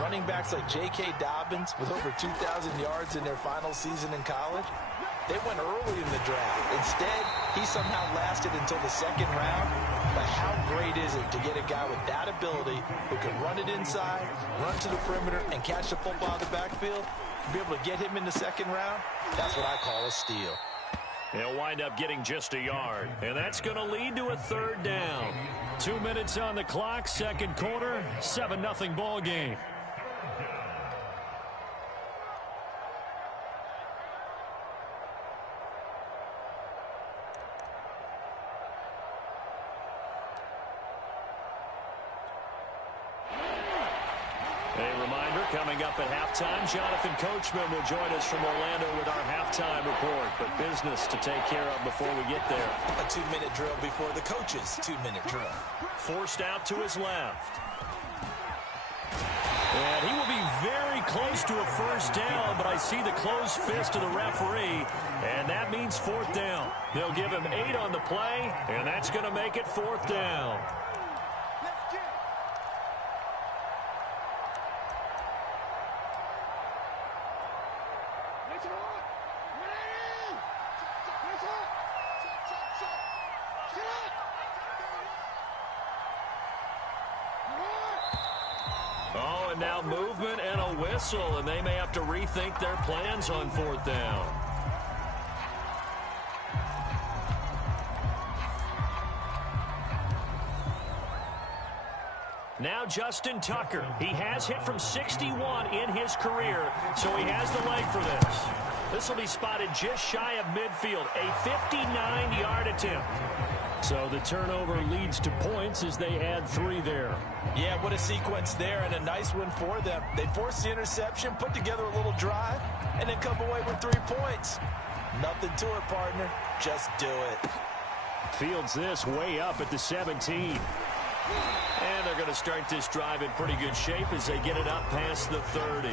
running backs like J.K. Dobbins with over 2,000 yards in their final season in college, they went early in the draft. Instead, he somehow lasted until the second round. But how great is it to get a guy with that ability who can run it inside, run to the perimeter, and catch the football out of the backfield? Be able to get him in the second round, that's what I call a steal. He'll wind up getting just a yard, and that's going to lead to a third down. 2 minutes on the clock, second quarter, 7-0 ball game. Coming up at halftime, Jonathan Coachman will join us from Orlando with our halftime report. But business to take care of before we get there. A 2-minute drill before the coach's 2-minute drill. Forced out to his left. And he will be very close to a first down, but I see the closed fist of the referee, and that means fourth down. They'll give him 8 on the play, and that's going to make it fourth down. Oh, and now movement and a whistle, and they may have to rethink their plans on fourth down. Now Justin Tucker. He has hit from 61 in his career, so he has the leg for this. This will be spotted just shy of midfield, a 59-yard attempt. So the turnover leads to points as they add 3 there. Yeah, what a sequence there, and a nice one for them. They force the interception, put together a little drive, and then come away with 3 points. Nothing to it, partner. Just do it. Fields this way up at the 17. And they're going to start this drive in pretty good shape as they get it up past the 30.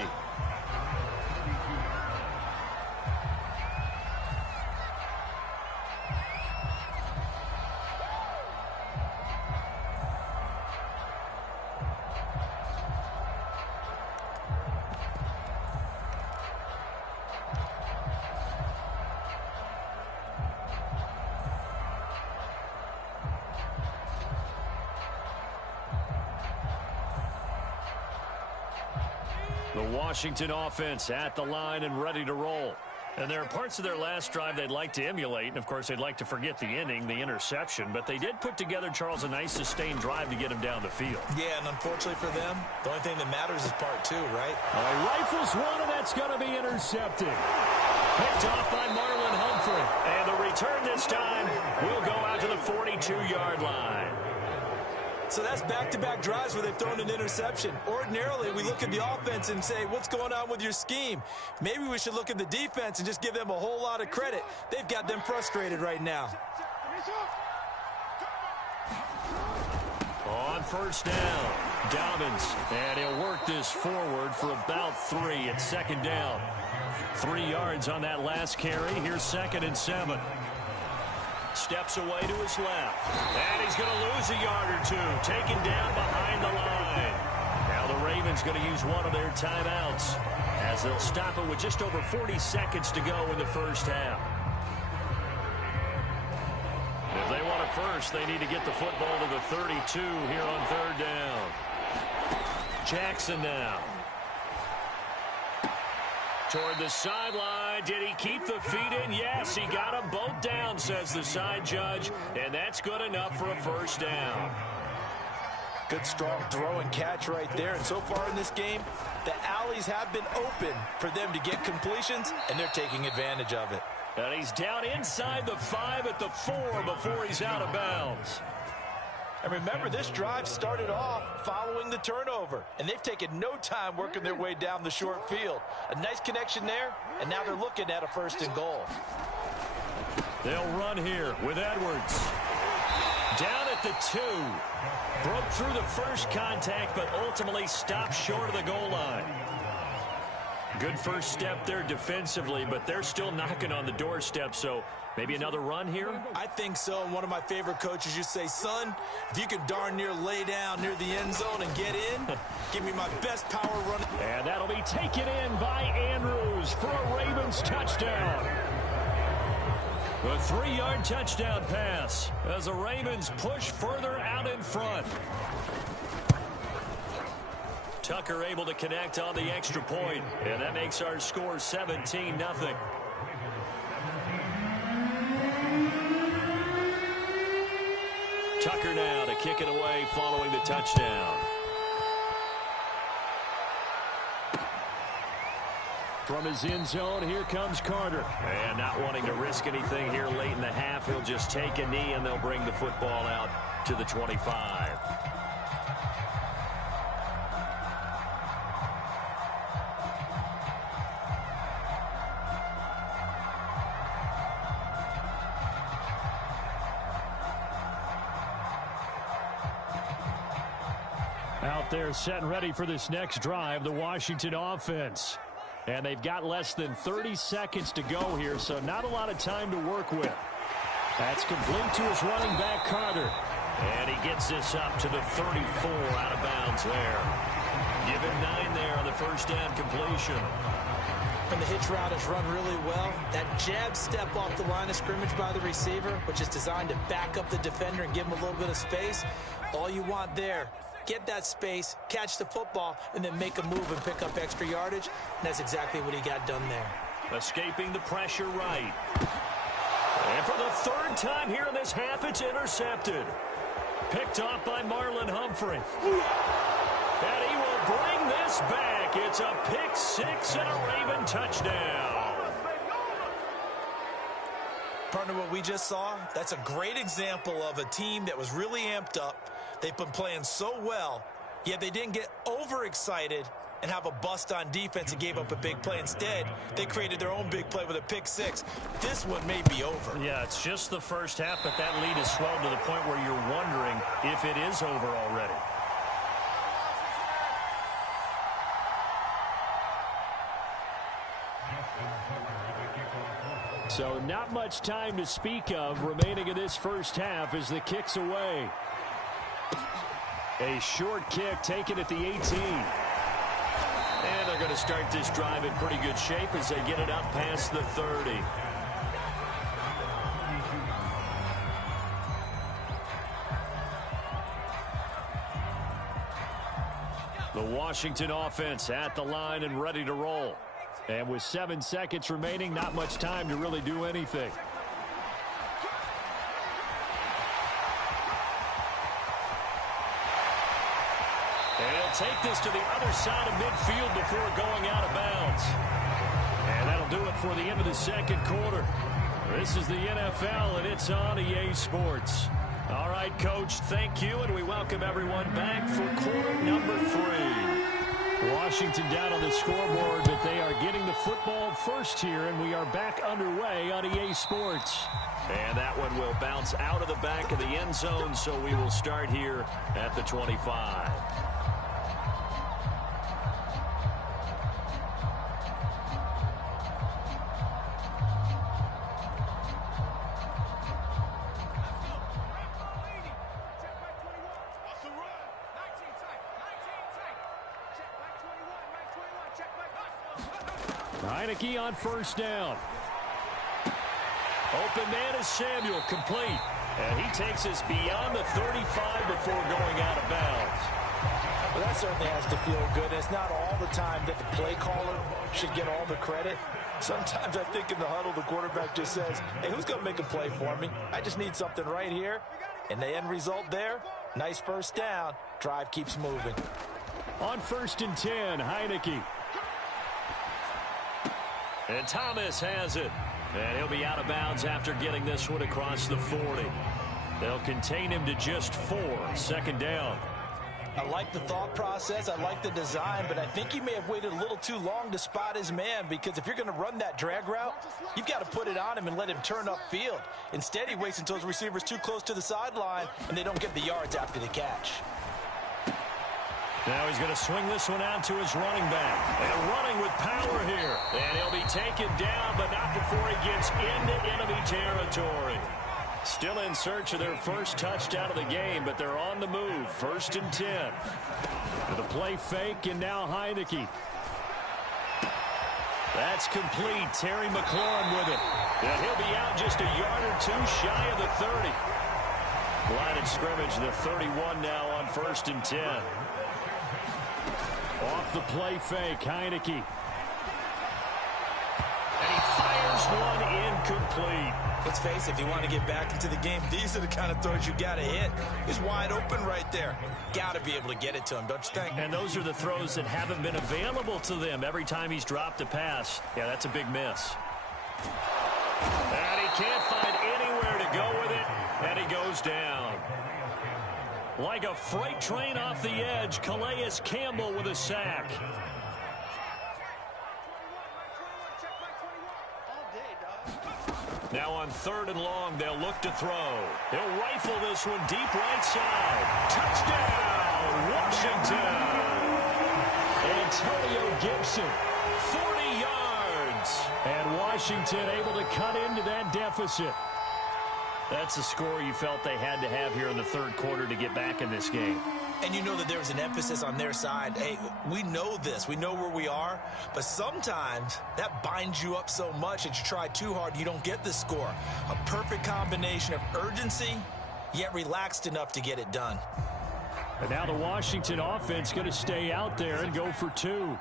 The Washington offense at the line and ready to roll. And there are parts of their last drive they'd like to emulate, and of course they'd like to forget the inning, the interception, but they did put together, Charles, a nice sustained drive to get him down the field. Yeah, and unfortunately for them, the only thing that matters is part 2, right? Rifles one, and that's going to be intercepted. Picked off by Marlon Humphrey. And the return this time will go out to the 42-yard line. So that's back-to-back drives where they've thrown an interception. Ordinarily, we look at the offense and say, what's going on with your scheme? Maybe we should look at the defense and just give them a whole lot of credit. They've got them frustrated right now. On first down, Dobbins. And he'll work this forward for about 3 at second down. 3 yards on that last carry. Here's 2nd and 7. Steps away to his left. And he's going to lose a yard or 2. Taken down behind the line. Now the Ravens going to use one of their timeouts as they'll stop it with just over 40 seconds to go in the first half. If they want it first, they need to get the football to the 32 here on third down. Jackson now. Toward the sideline. Did he keep the feet in? Yes, he got them both down, says the side judge. And that's good enough for a first down. Good, strong throw and catch right there. And so far in this game, the alleys have been open for them to get completions, and they're taking advantage of it. And he's down inside the 5 at the 4 before he's out of bounds. And remember, this drive started off following the turnover, and they've taken no time working their way down the short field. A nice connection there, and now they're looking at a 1st and goal. They'll run here with Edwards. Down at the 2. Broke through the first contact, but ultimately stopped short of the goal line. Good first step there defensively, but they're still knocking on the doorstep, so maybe another run here? I think so. And one of my favorite coaches used to say, son, if you can darn near lay down near the end zone and get in, give me my best power run. And that'll be taken in by Andrews for a Ravens touchdown. A 3-yard touchdown pass as the Ravens push further out in front. Tucker able to connect on the extra point, and that makes our score 17-0. Tucker now to kick it away following the touchdown. From his end zone, here comes Carter. And not wanting to risk anything here late in the half, he'll just take a knee and they'll bring the football out to the 25. Out there set and ready for this next drive, the Washington offense. And they've got less than 30 seconds to go here, so not a lot of time to work with. That's complete to his running back, Carter. And he gets this up to the 34 out of bounds there. Give him 9 there on the first down completion. And the hitch route is run really well. That jab step off the line of scrimmage by the receiver, which is designed to back up the defender and give him a little bit of space. All you want there, get that space, catch the football, and then make a move and pick up extra yardage. And that's exactly what he got done there. Escaping the pressure right. And for the 3rd time here in this half, it's intercepted. Picked off by Marlon Humphrey. And he will bring this back. It's a pick 6 and a Raven touchdown. Partner, what we just saw, that's a great example of a team that was really amped up. They've been playing so well, yet they didn't get overexcited and have a bust on defense and gave up a big play. Instead, they created their own big play with a pick 6. This one may be over. Yeah, it's just the first half, but that lead has swelled to the point where you're wondering if it is over already. So not much time to speak of remaining in this first half as the kick's away. A short kick taken at the 18. And they're going to start this drive in pretty good shape as they get it up past the 30. The Washington offense at the line and ready to roll. And with 7 seconds remaining, not much time to really do anything. And he'll take this to the other side of midfield before going out of bounds. And that'll do it for the end of the second quarter. This is the NFL, and it's on EA Sports. All right, Coach, thank you, and we welcome everyone back for quarter number 3. Washington down on the scoreboard, but they are getting the football first here, and we are back underway on EA Sports. And that one will bounce out of the back of the end zone, so we will start here at the 25. Heineke on first down. Open man is Samuel, complete. And he takes us beyond the 35 before going out of bounds. Well, that certainly has to feel good. It's not all the time that the play caller should get all the credit. Sometimes I think in the huddle, the quarterback just says, hey, who's going to make a play for me? I just need something right here. And the end result there, nice first down. Drive keeps moving. On 1st and 10, Heineke. And Thomas has it. And he'll be out of bounds after getting this one across the 40. They'll contain him to just 4. Second down. I like the thought process. I like the design, but I think he may have waited a little too long to spot his man, because if you're going to run that drag route, you've got to put it on him and let him turn upfield. Instead, he waits until his receiver's too close to the sideline, and they don't get the yards after the catch. Now he's going to swing this one out to his running back. And running with power here. And he'll be taken down, but not before he gets into enemy territory. Still in search of their first touchdown of the game, but they're on the move. 1st and 10. With a play fake, and now Heineke. That's complete. Terry McLaurin with it. And he'll be out just a yard or two shy of the 30. Line of scrimmage, the 31 now on 1st and 10. Off the play fake, Heineke. And he fires one incomplete. Let's face it, if you want to get back into the game, these are the kind of throws you got to hit. He's wide open right there. Got to be able to get it to him, don't you think? And those are the throws that haven't been available to them every time he's dropped a pass. Yeah, that's a big miss. And he can't find anywhere to go with it, and he goes down. Like a freight train off the edge, Calais Campbell with a sack. Now on 3rd and long, they'll look to throw. He'll rifle this one deep right side. Touchdown, Washington. Antonio Gibson, 40 yards. And Washington able to cut into that deficit. That's a score you felt they had to have here in the 3rd quarter to get back in this game. And you know that there was an emphasis on their side. Hey, we know this. We know where we are. But sometimes that binds you up so much that you try too hard, you don't get the score. A perfect combination of urgency, yet relaxed enough to get it done. And now the Washington offense going to stay out there and go for 2.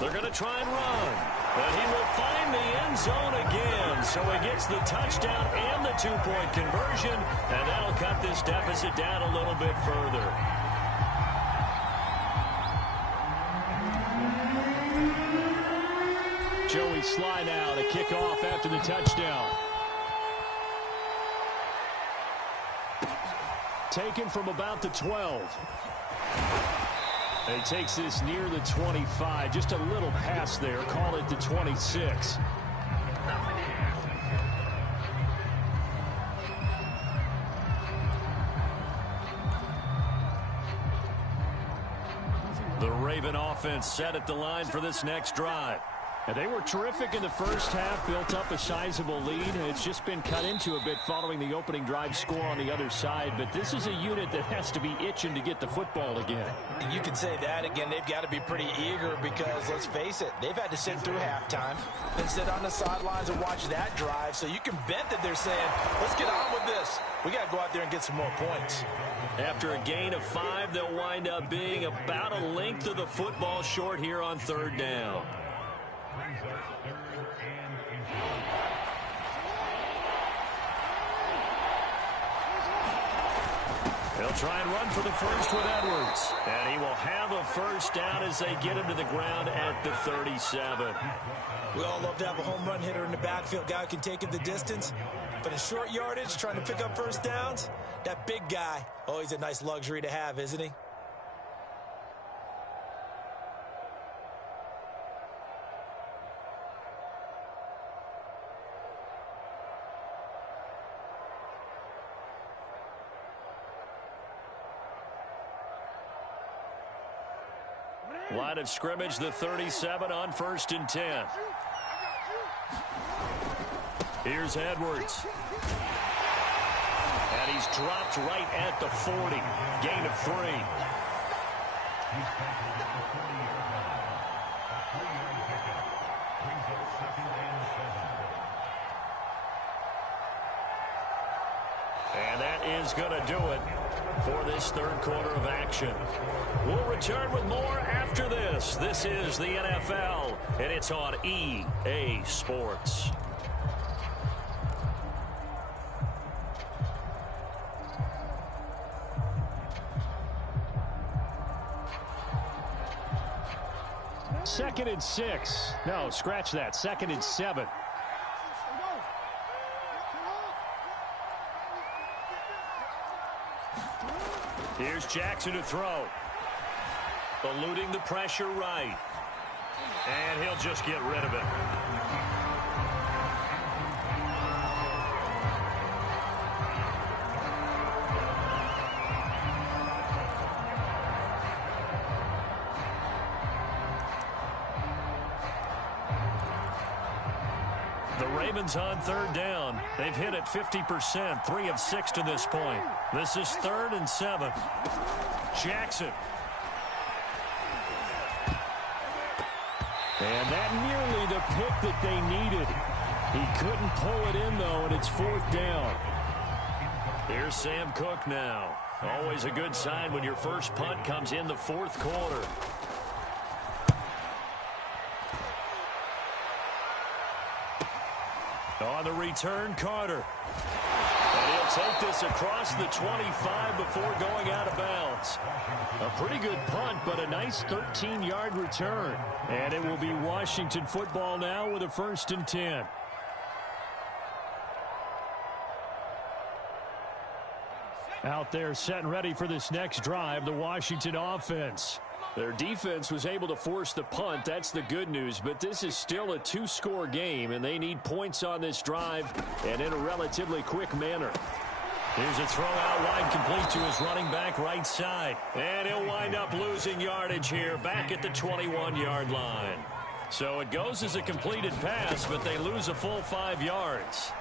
They're going to try and run. But he will find the end zone again. So he gets the touchdown and the 2-point conversion. And that'll cut this deficit down a little bit further. Joey Sly now to kick off after the touchdown. Taken from about the 12. And he takes this near the 25. Just a little pass there. Call it the 26. The Raven offense set at the line for this next drive. And they were terrific in the first half, built up a sizable lead. It's just been cut into a bit following the opening drive score on the other side. But this is a unit that has to be itching to get the football again. And you can say that again. They've got to be pretty eager because, let's face it, they've had to sit through halftime and sit on the sidelines and watch that drive. So you can bet that they're saying, let's get on with this. We got to go out there and get some more points. After a gain of 5, they'll wind up being about a length of the football short here on 3rd down. He'll try and run for the first with Edwards. And he will have a first down as they get him to the ground at the 37. We all love to have a home run hitter in the backfield. Guy who can take it the distance. But in short yardage, trying to pick up first downs, that big guy, always a nice luxury to have, isn't he? Line of scrimmage, the 37 on 1st and 10. Here's Edwards. And he's dropped right at the 40. Gain of 3. And that is going to do it for this 3rd quarter of action. We'll return with more after this. This is the NFL, and it's on EA Sports. 2nd and 6. No, scratch that. 2nd and 7. Here's Jackson to throw. Eluding the pressure right. And he'll just get rid of it. The Ravens on 3rd down. They've hit it 50%, 3 of 6 to this point. This is 3rd and 7. Jackson. And that nearly the pick that they needed. He couldn't pull it in, though, and it's 4th down. Here's Sam Cook now. Always a good sign when your first punt comes in the 4th quarter. On the return, Carter. And he'll take this across the 25 before going out of bounds. A pretty good punt, but a nice 13-yard return. And it will be Washington football now with a 1st and 10. Out there set and ready for this next drive, the Washington offense. Their defense was able to force the punt. That's the good news. But this is still a 2-score game, and they need points on this drive and in a relatively quick manner. Here's a throw out wide, complete to his running back right side. And he'll wind up losing yardage here back at the 21-yard line. So it goes as a completed pass, but they lose a full 5 yards.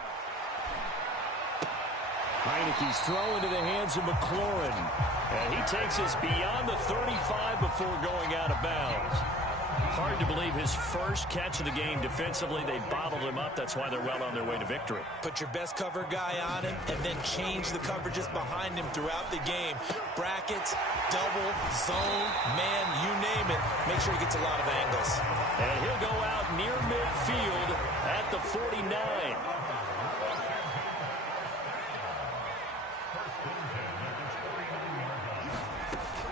Heineke's throw into the hands of McLaurin. And he takes us beyond the 35 before going out of bounds. Hard to believe his first catch of the game defensively. They bottled him up. That's why they're well on their way to victory. Put your best cover guy on him and then change the coverages behind him throughout the game. Brackets, double, zone, man, you name it. Make sure he gets a lot of angles. And he'll go out near midfield at the 49.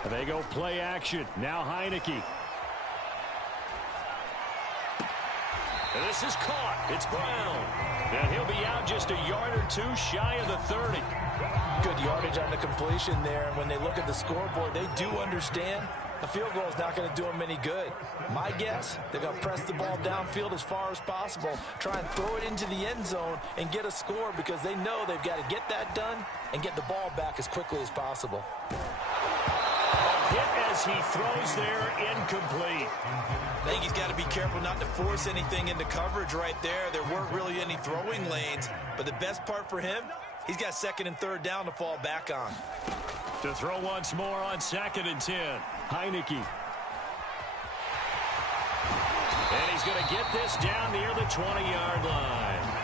They go play action. Now Heineke. And this is caught. It's Brown. And he'll be out just a yard or 2 shy of the 30. Good yardage on the completion there. And when they look at the scoreboard, they do understand a field goal is not going to do them any good. My guess, they're going to press the ball downfield as far as possible, try and throw it into the end zone and get a score because they know they've got to get that done and get the ball back as quickly as possible. Hit as he throws there, incomplete. I think he's got to be careful not to force anything into coverage right there. There weren't really any throwing lanes, but the best part for him, he's got 2nd and 3rd down to fall back on. To throw once more on 2nd and 10. Heineke. And he's going to get this down near the 20-yard line.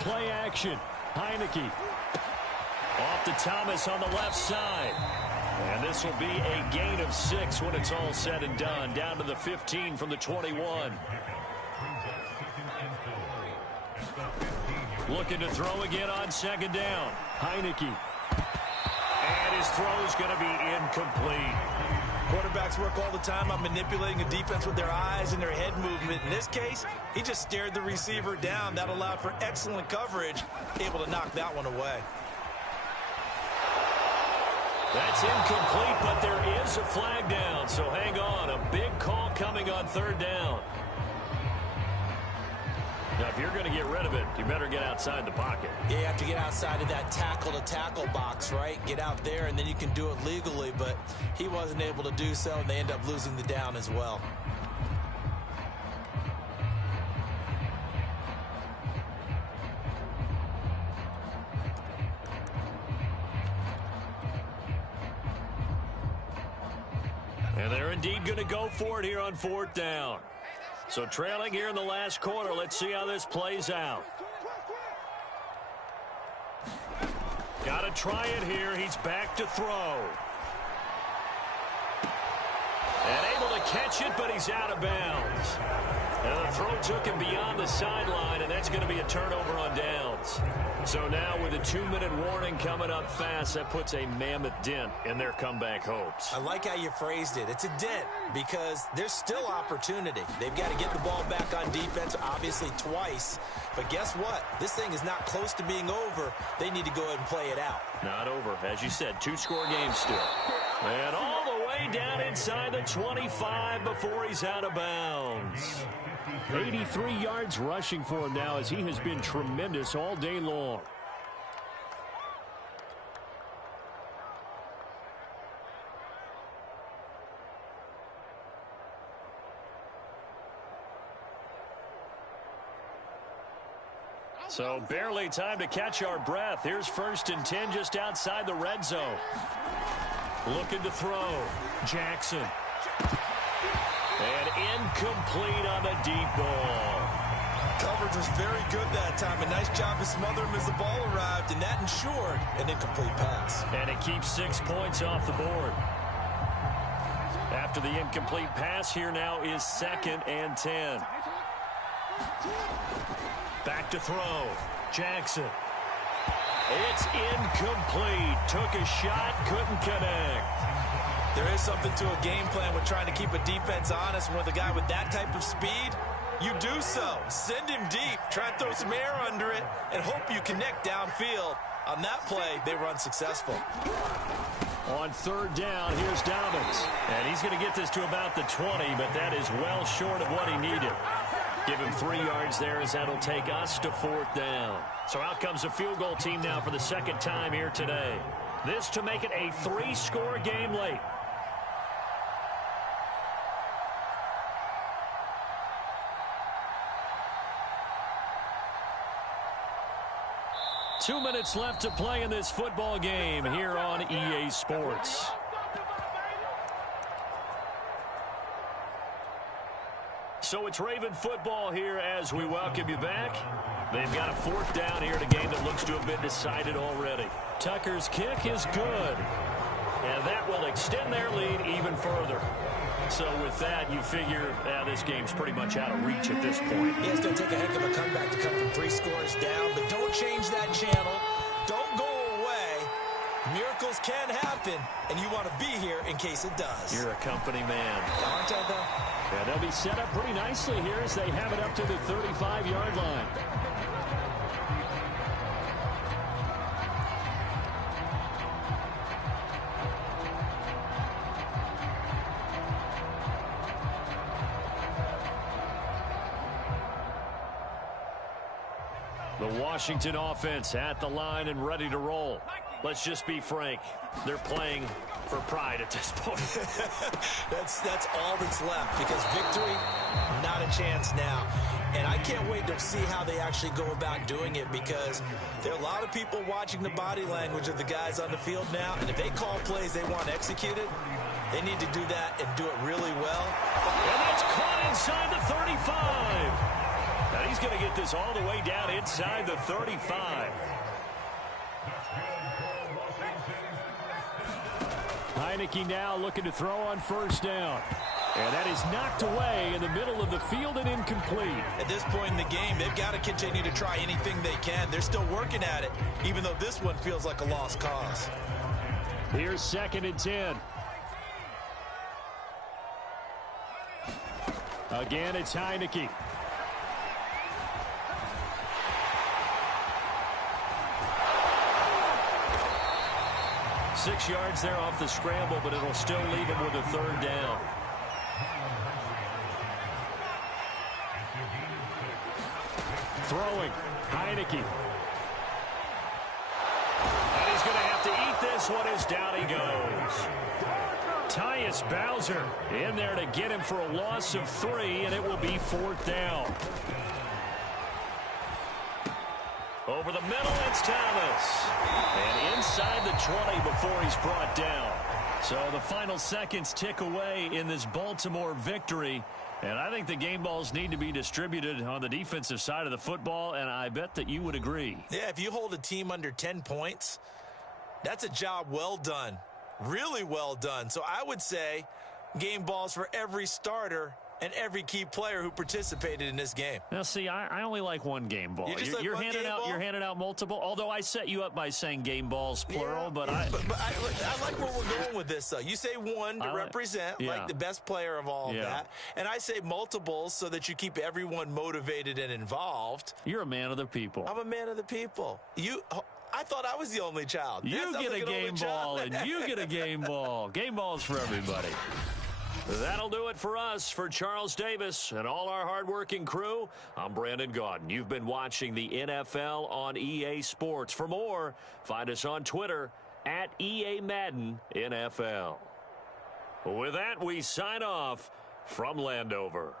Play action. Heineke. Off to Thomas on the left side. And this will be a gain of 6 when it's all said and done. Down to the 15 from the 21. Looking to throw again on 2nd down. Heineke. And his throw's going to be incomplete. Quarterbacks work all the time on manipulating a defense with their eyes and their head movement. In this case, he just stared the receiver down. That allowed for excellent coverage, able to knock that one away. That's incomplete, but there is a flag down, so hang on. A big call coming on 3rd down. Now, if you're going to get rid of it, you better get outside the pocket. Yeah, you have to get outside of that tackle-to-tackle box, right? Get out there, and then you can do it legally, but he wasn't able to do so, and they end up losing the down as well. And they're indeed going to go for it here on 4th down. So trailing here in the last quarter. Let's see how this plays out. Got to try it here. He's back to throw. And able to catch it, but he's out of bounds. And the throw took him beyond the sideline, and that's going to be a turnover on downs. So now with a 2-minute warning coming up fast, that puts a mammoth dent in their comeback hopes. I like how you phrased it. It's a dent because there's still opportunity. They've got to get the ball back on defense, obviously twice. But guess what? This thing is not close to being over. They need to go ahead and play it out. Not over. As you said, 2-score game still. And all the way down inside the 25 before he's out of bounds. 83 yards rushing for him now as he has been tremendous all day long. So barely time to catch our breath. Here's 1st and 10 just outside the red zone. Looking to throw. Jackson. And incomplete on the deep ball. Coverage was very good that time. A nice job to smother him as the ball arrived, and that ensured an incomplete pass. And it keeps 6 points off the board. After the incomplete pass, here now is 2nd and 10. Back to throw. Jackson. It's incomplete. Took a shot, couldn't connect. There is something to a game plan with trying to keep a defense honest. With a guy with that type of speed, you do so. Send him deep. Try and throw some air under it and hope you connect downfield. On that play, they were unsuccessful. On 3rd down, here's Dobbins. And he's going to get this to about the 20, but that is well short of what he needed. Give him 3 yards there as that'll take us to 4th down. So out comes a field goal team now for the 2nd time here today. This to make it a 3-score game late. Two minutes left to play in this football game here on EA Sports. So it's Raven football here as we welcome you back. They've got a 4th down here in a game that looks to have been decided already. Tucker's kick is good. And that will extend their lead even further. So with that, you figure this game's pretty much out of reach at this point. Yeah, it's going to take a heck of a comeback to come from 3 scores down. But don't change that channel. Don't go away. Miracles can happen, and you want to be here in case it does. You're a company man. Aren't I, though? Yeah, they'll be set up pretty nicely here as they have it up to the 35-yard line. The Washington offense at the line and ready to roll. Let's just be frank. They're playing for pride at this point. That's all that's left because victory, not a chance now. And I can't wait to see how they actually go about doing it because there are a lot of people watching the body language of the guys on the field now. And if they call plays they want executed, they need to do that and do it really well. And that's caught inside the 35. And he's going to get this all the way down inside the 35. Heineke now looking to throw on 1st down. And that is knocked away in the middle of the field and incomplete. At this point in the game, they've got to continue to try anything they can. They're still working at it, even though this one feels like a lost cause. Here's 2nd and 10. Again, it's Heineke. Six yards there off the scramble, but it'll still leave him with a 3rd down. Throwing. Heineke. And he's going to have to eat this one as down he goes. Tyus Bowser in there to get him for a loss of 3, and it will be 4th down. Over the middle, it's Thomas. And inside the 20 before he's brought down. So the final seconds tick away in this Baltimore victory. And I think the game balls need to be distributed on the defensive side of the football, and I bet that you would agree. Yeah, if you hold a team under 10 points, that's a job well done. Really well done. So I would say game balls for every starter and every key player who participated in this game. Now, see, I only like one game ball. You're handing out multiple. Although I set you up by saying game balls plural, but I like where we're going with this. Though you say one to represent like the best player of all of that, and I say multiples so that you keep everyone motivated and involved. You're a man of the people. I'm a man of the people. I thought I was the only child. You get a game ball, and you get a game ball. Game balls for everybody. That'll do it for us. For Charles Davis and all our hardworking crew, I'm Brandon Gaudin. You've been watching the NFL on EA Sports. For more, find us on Twitter at EA Madden NFL. With that, we sign off from Landover.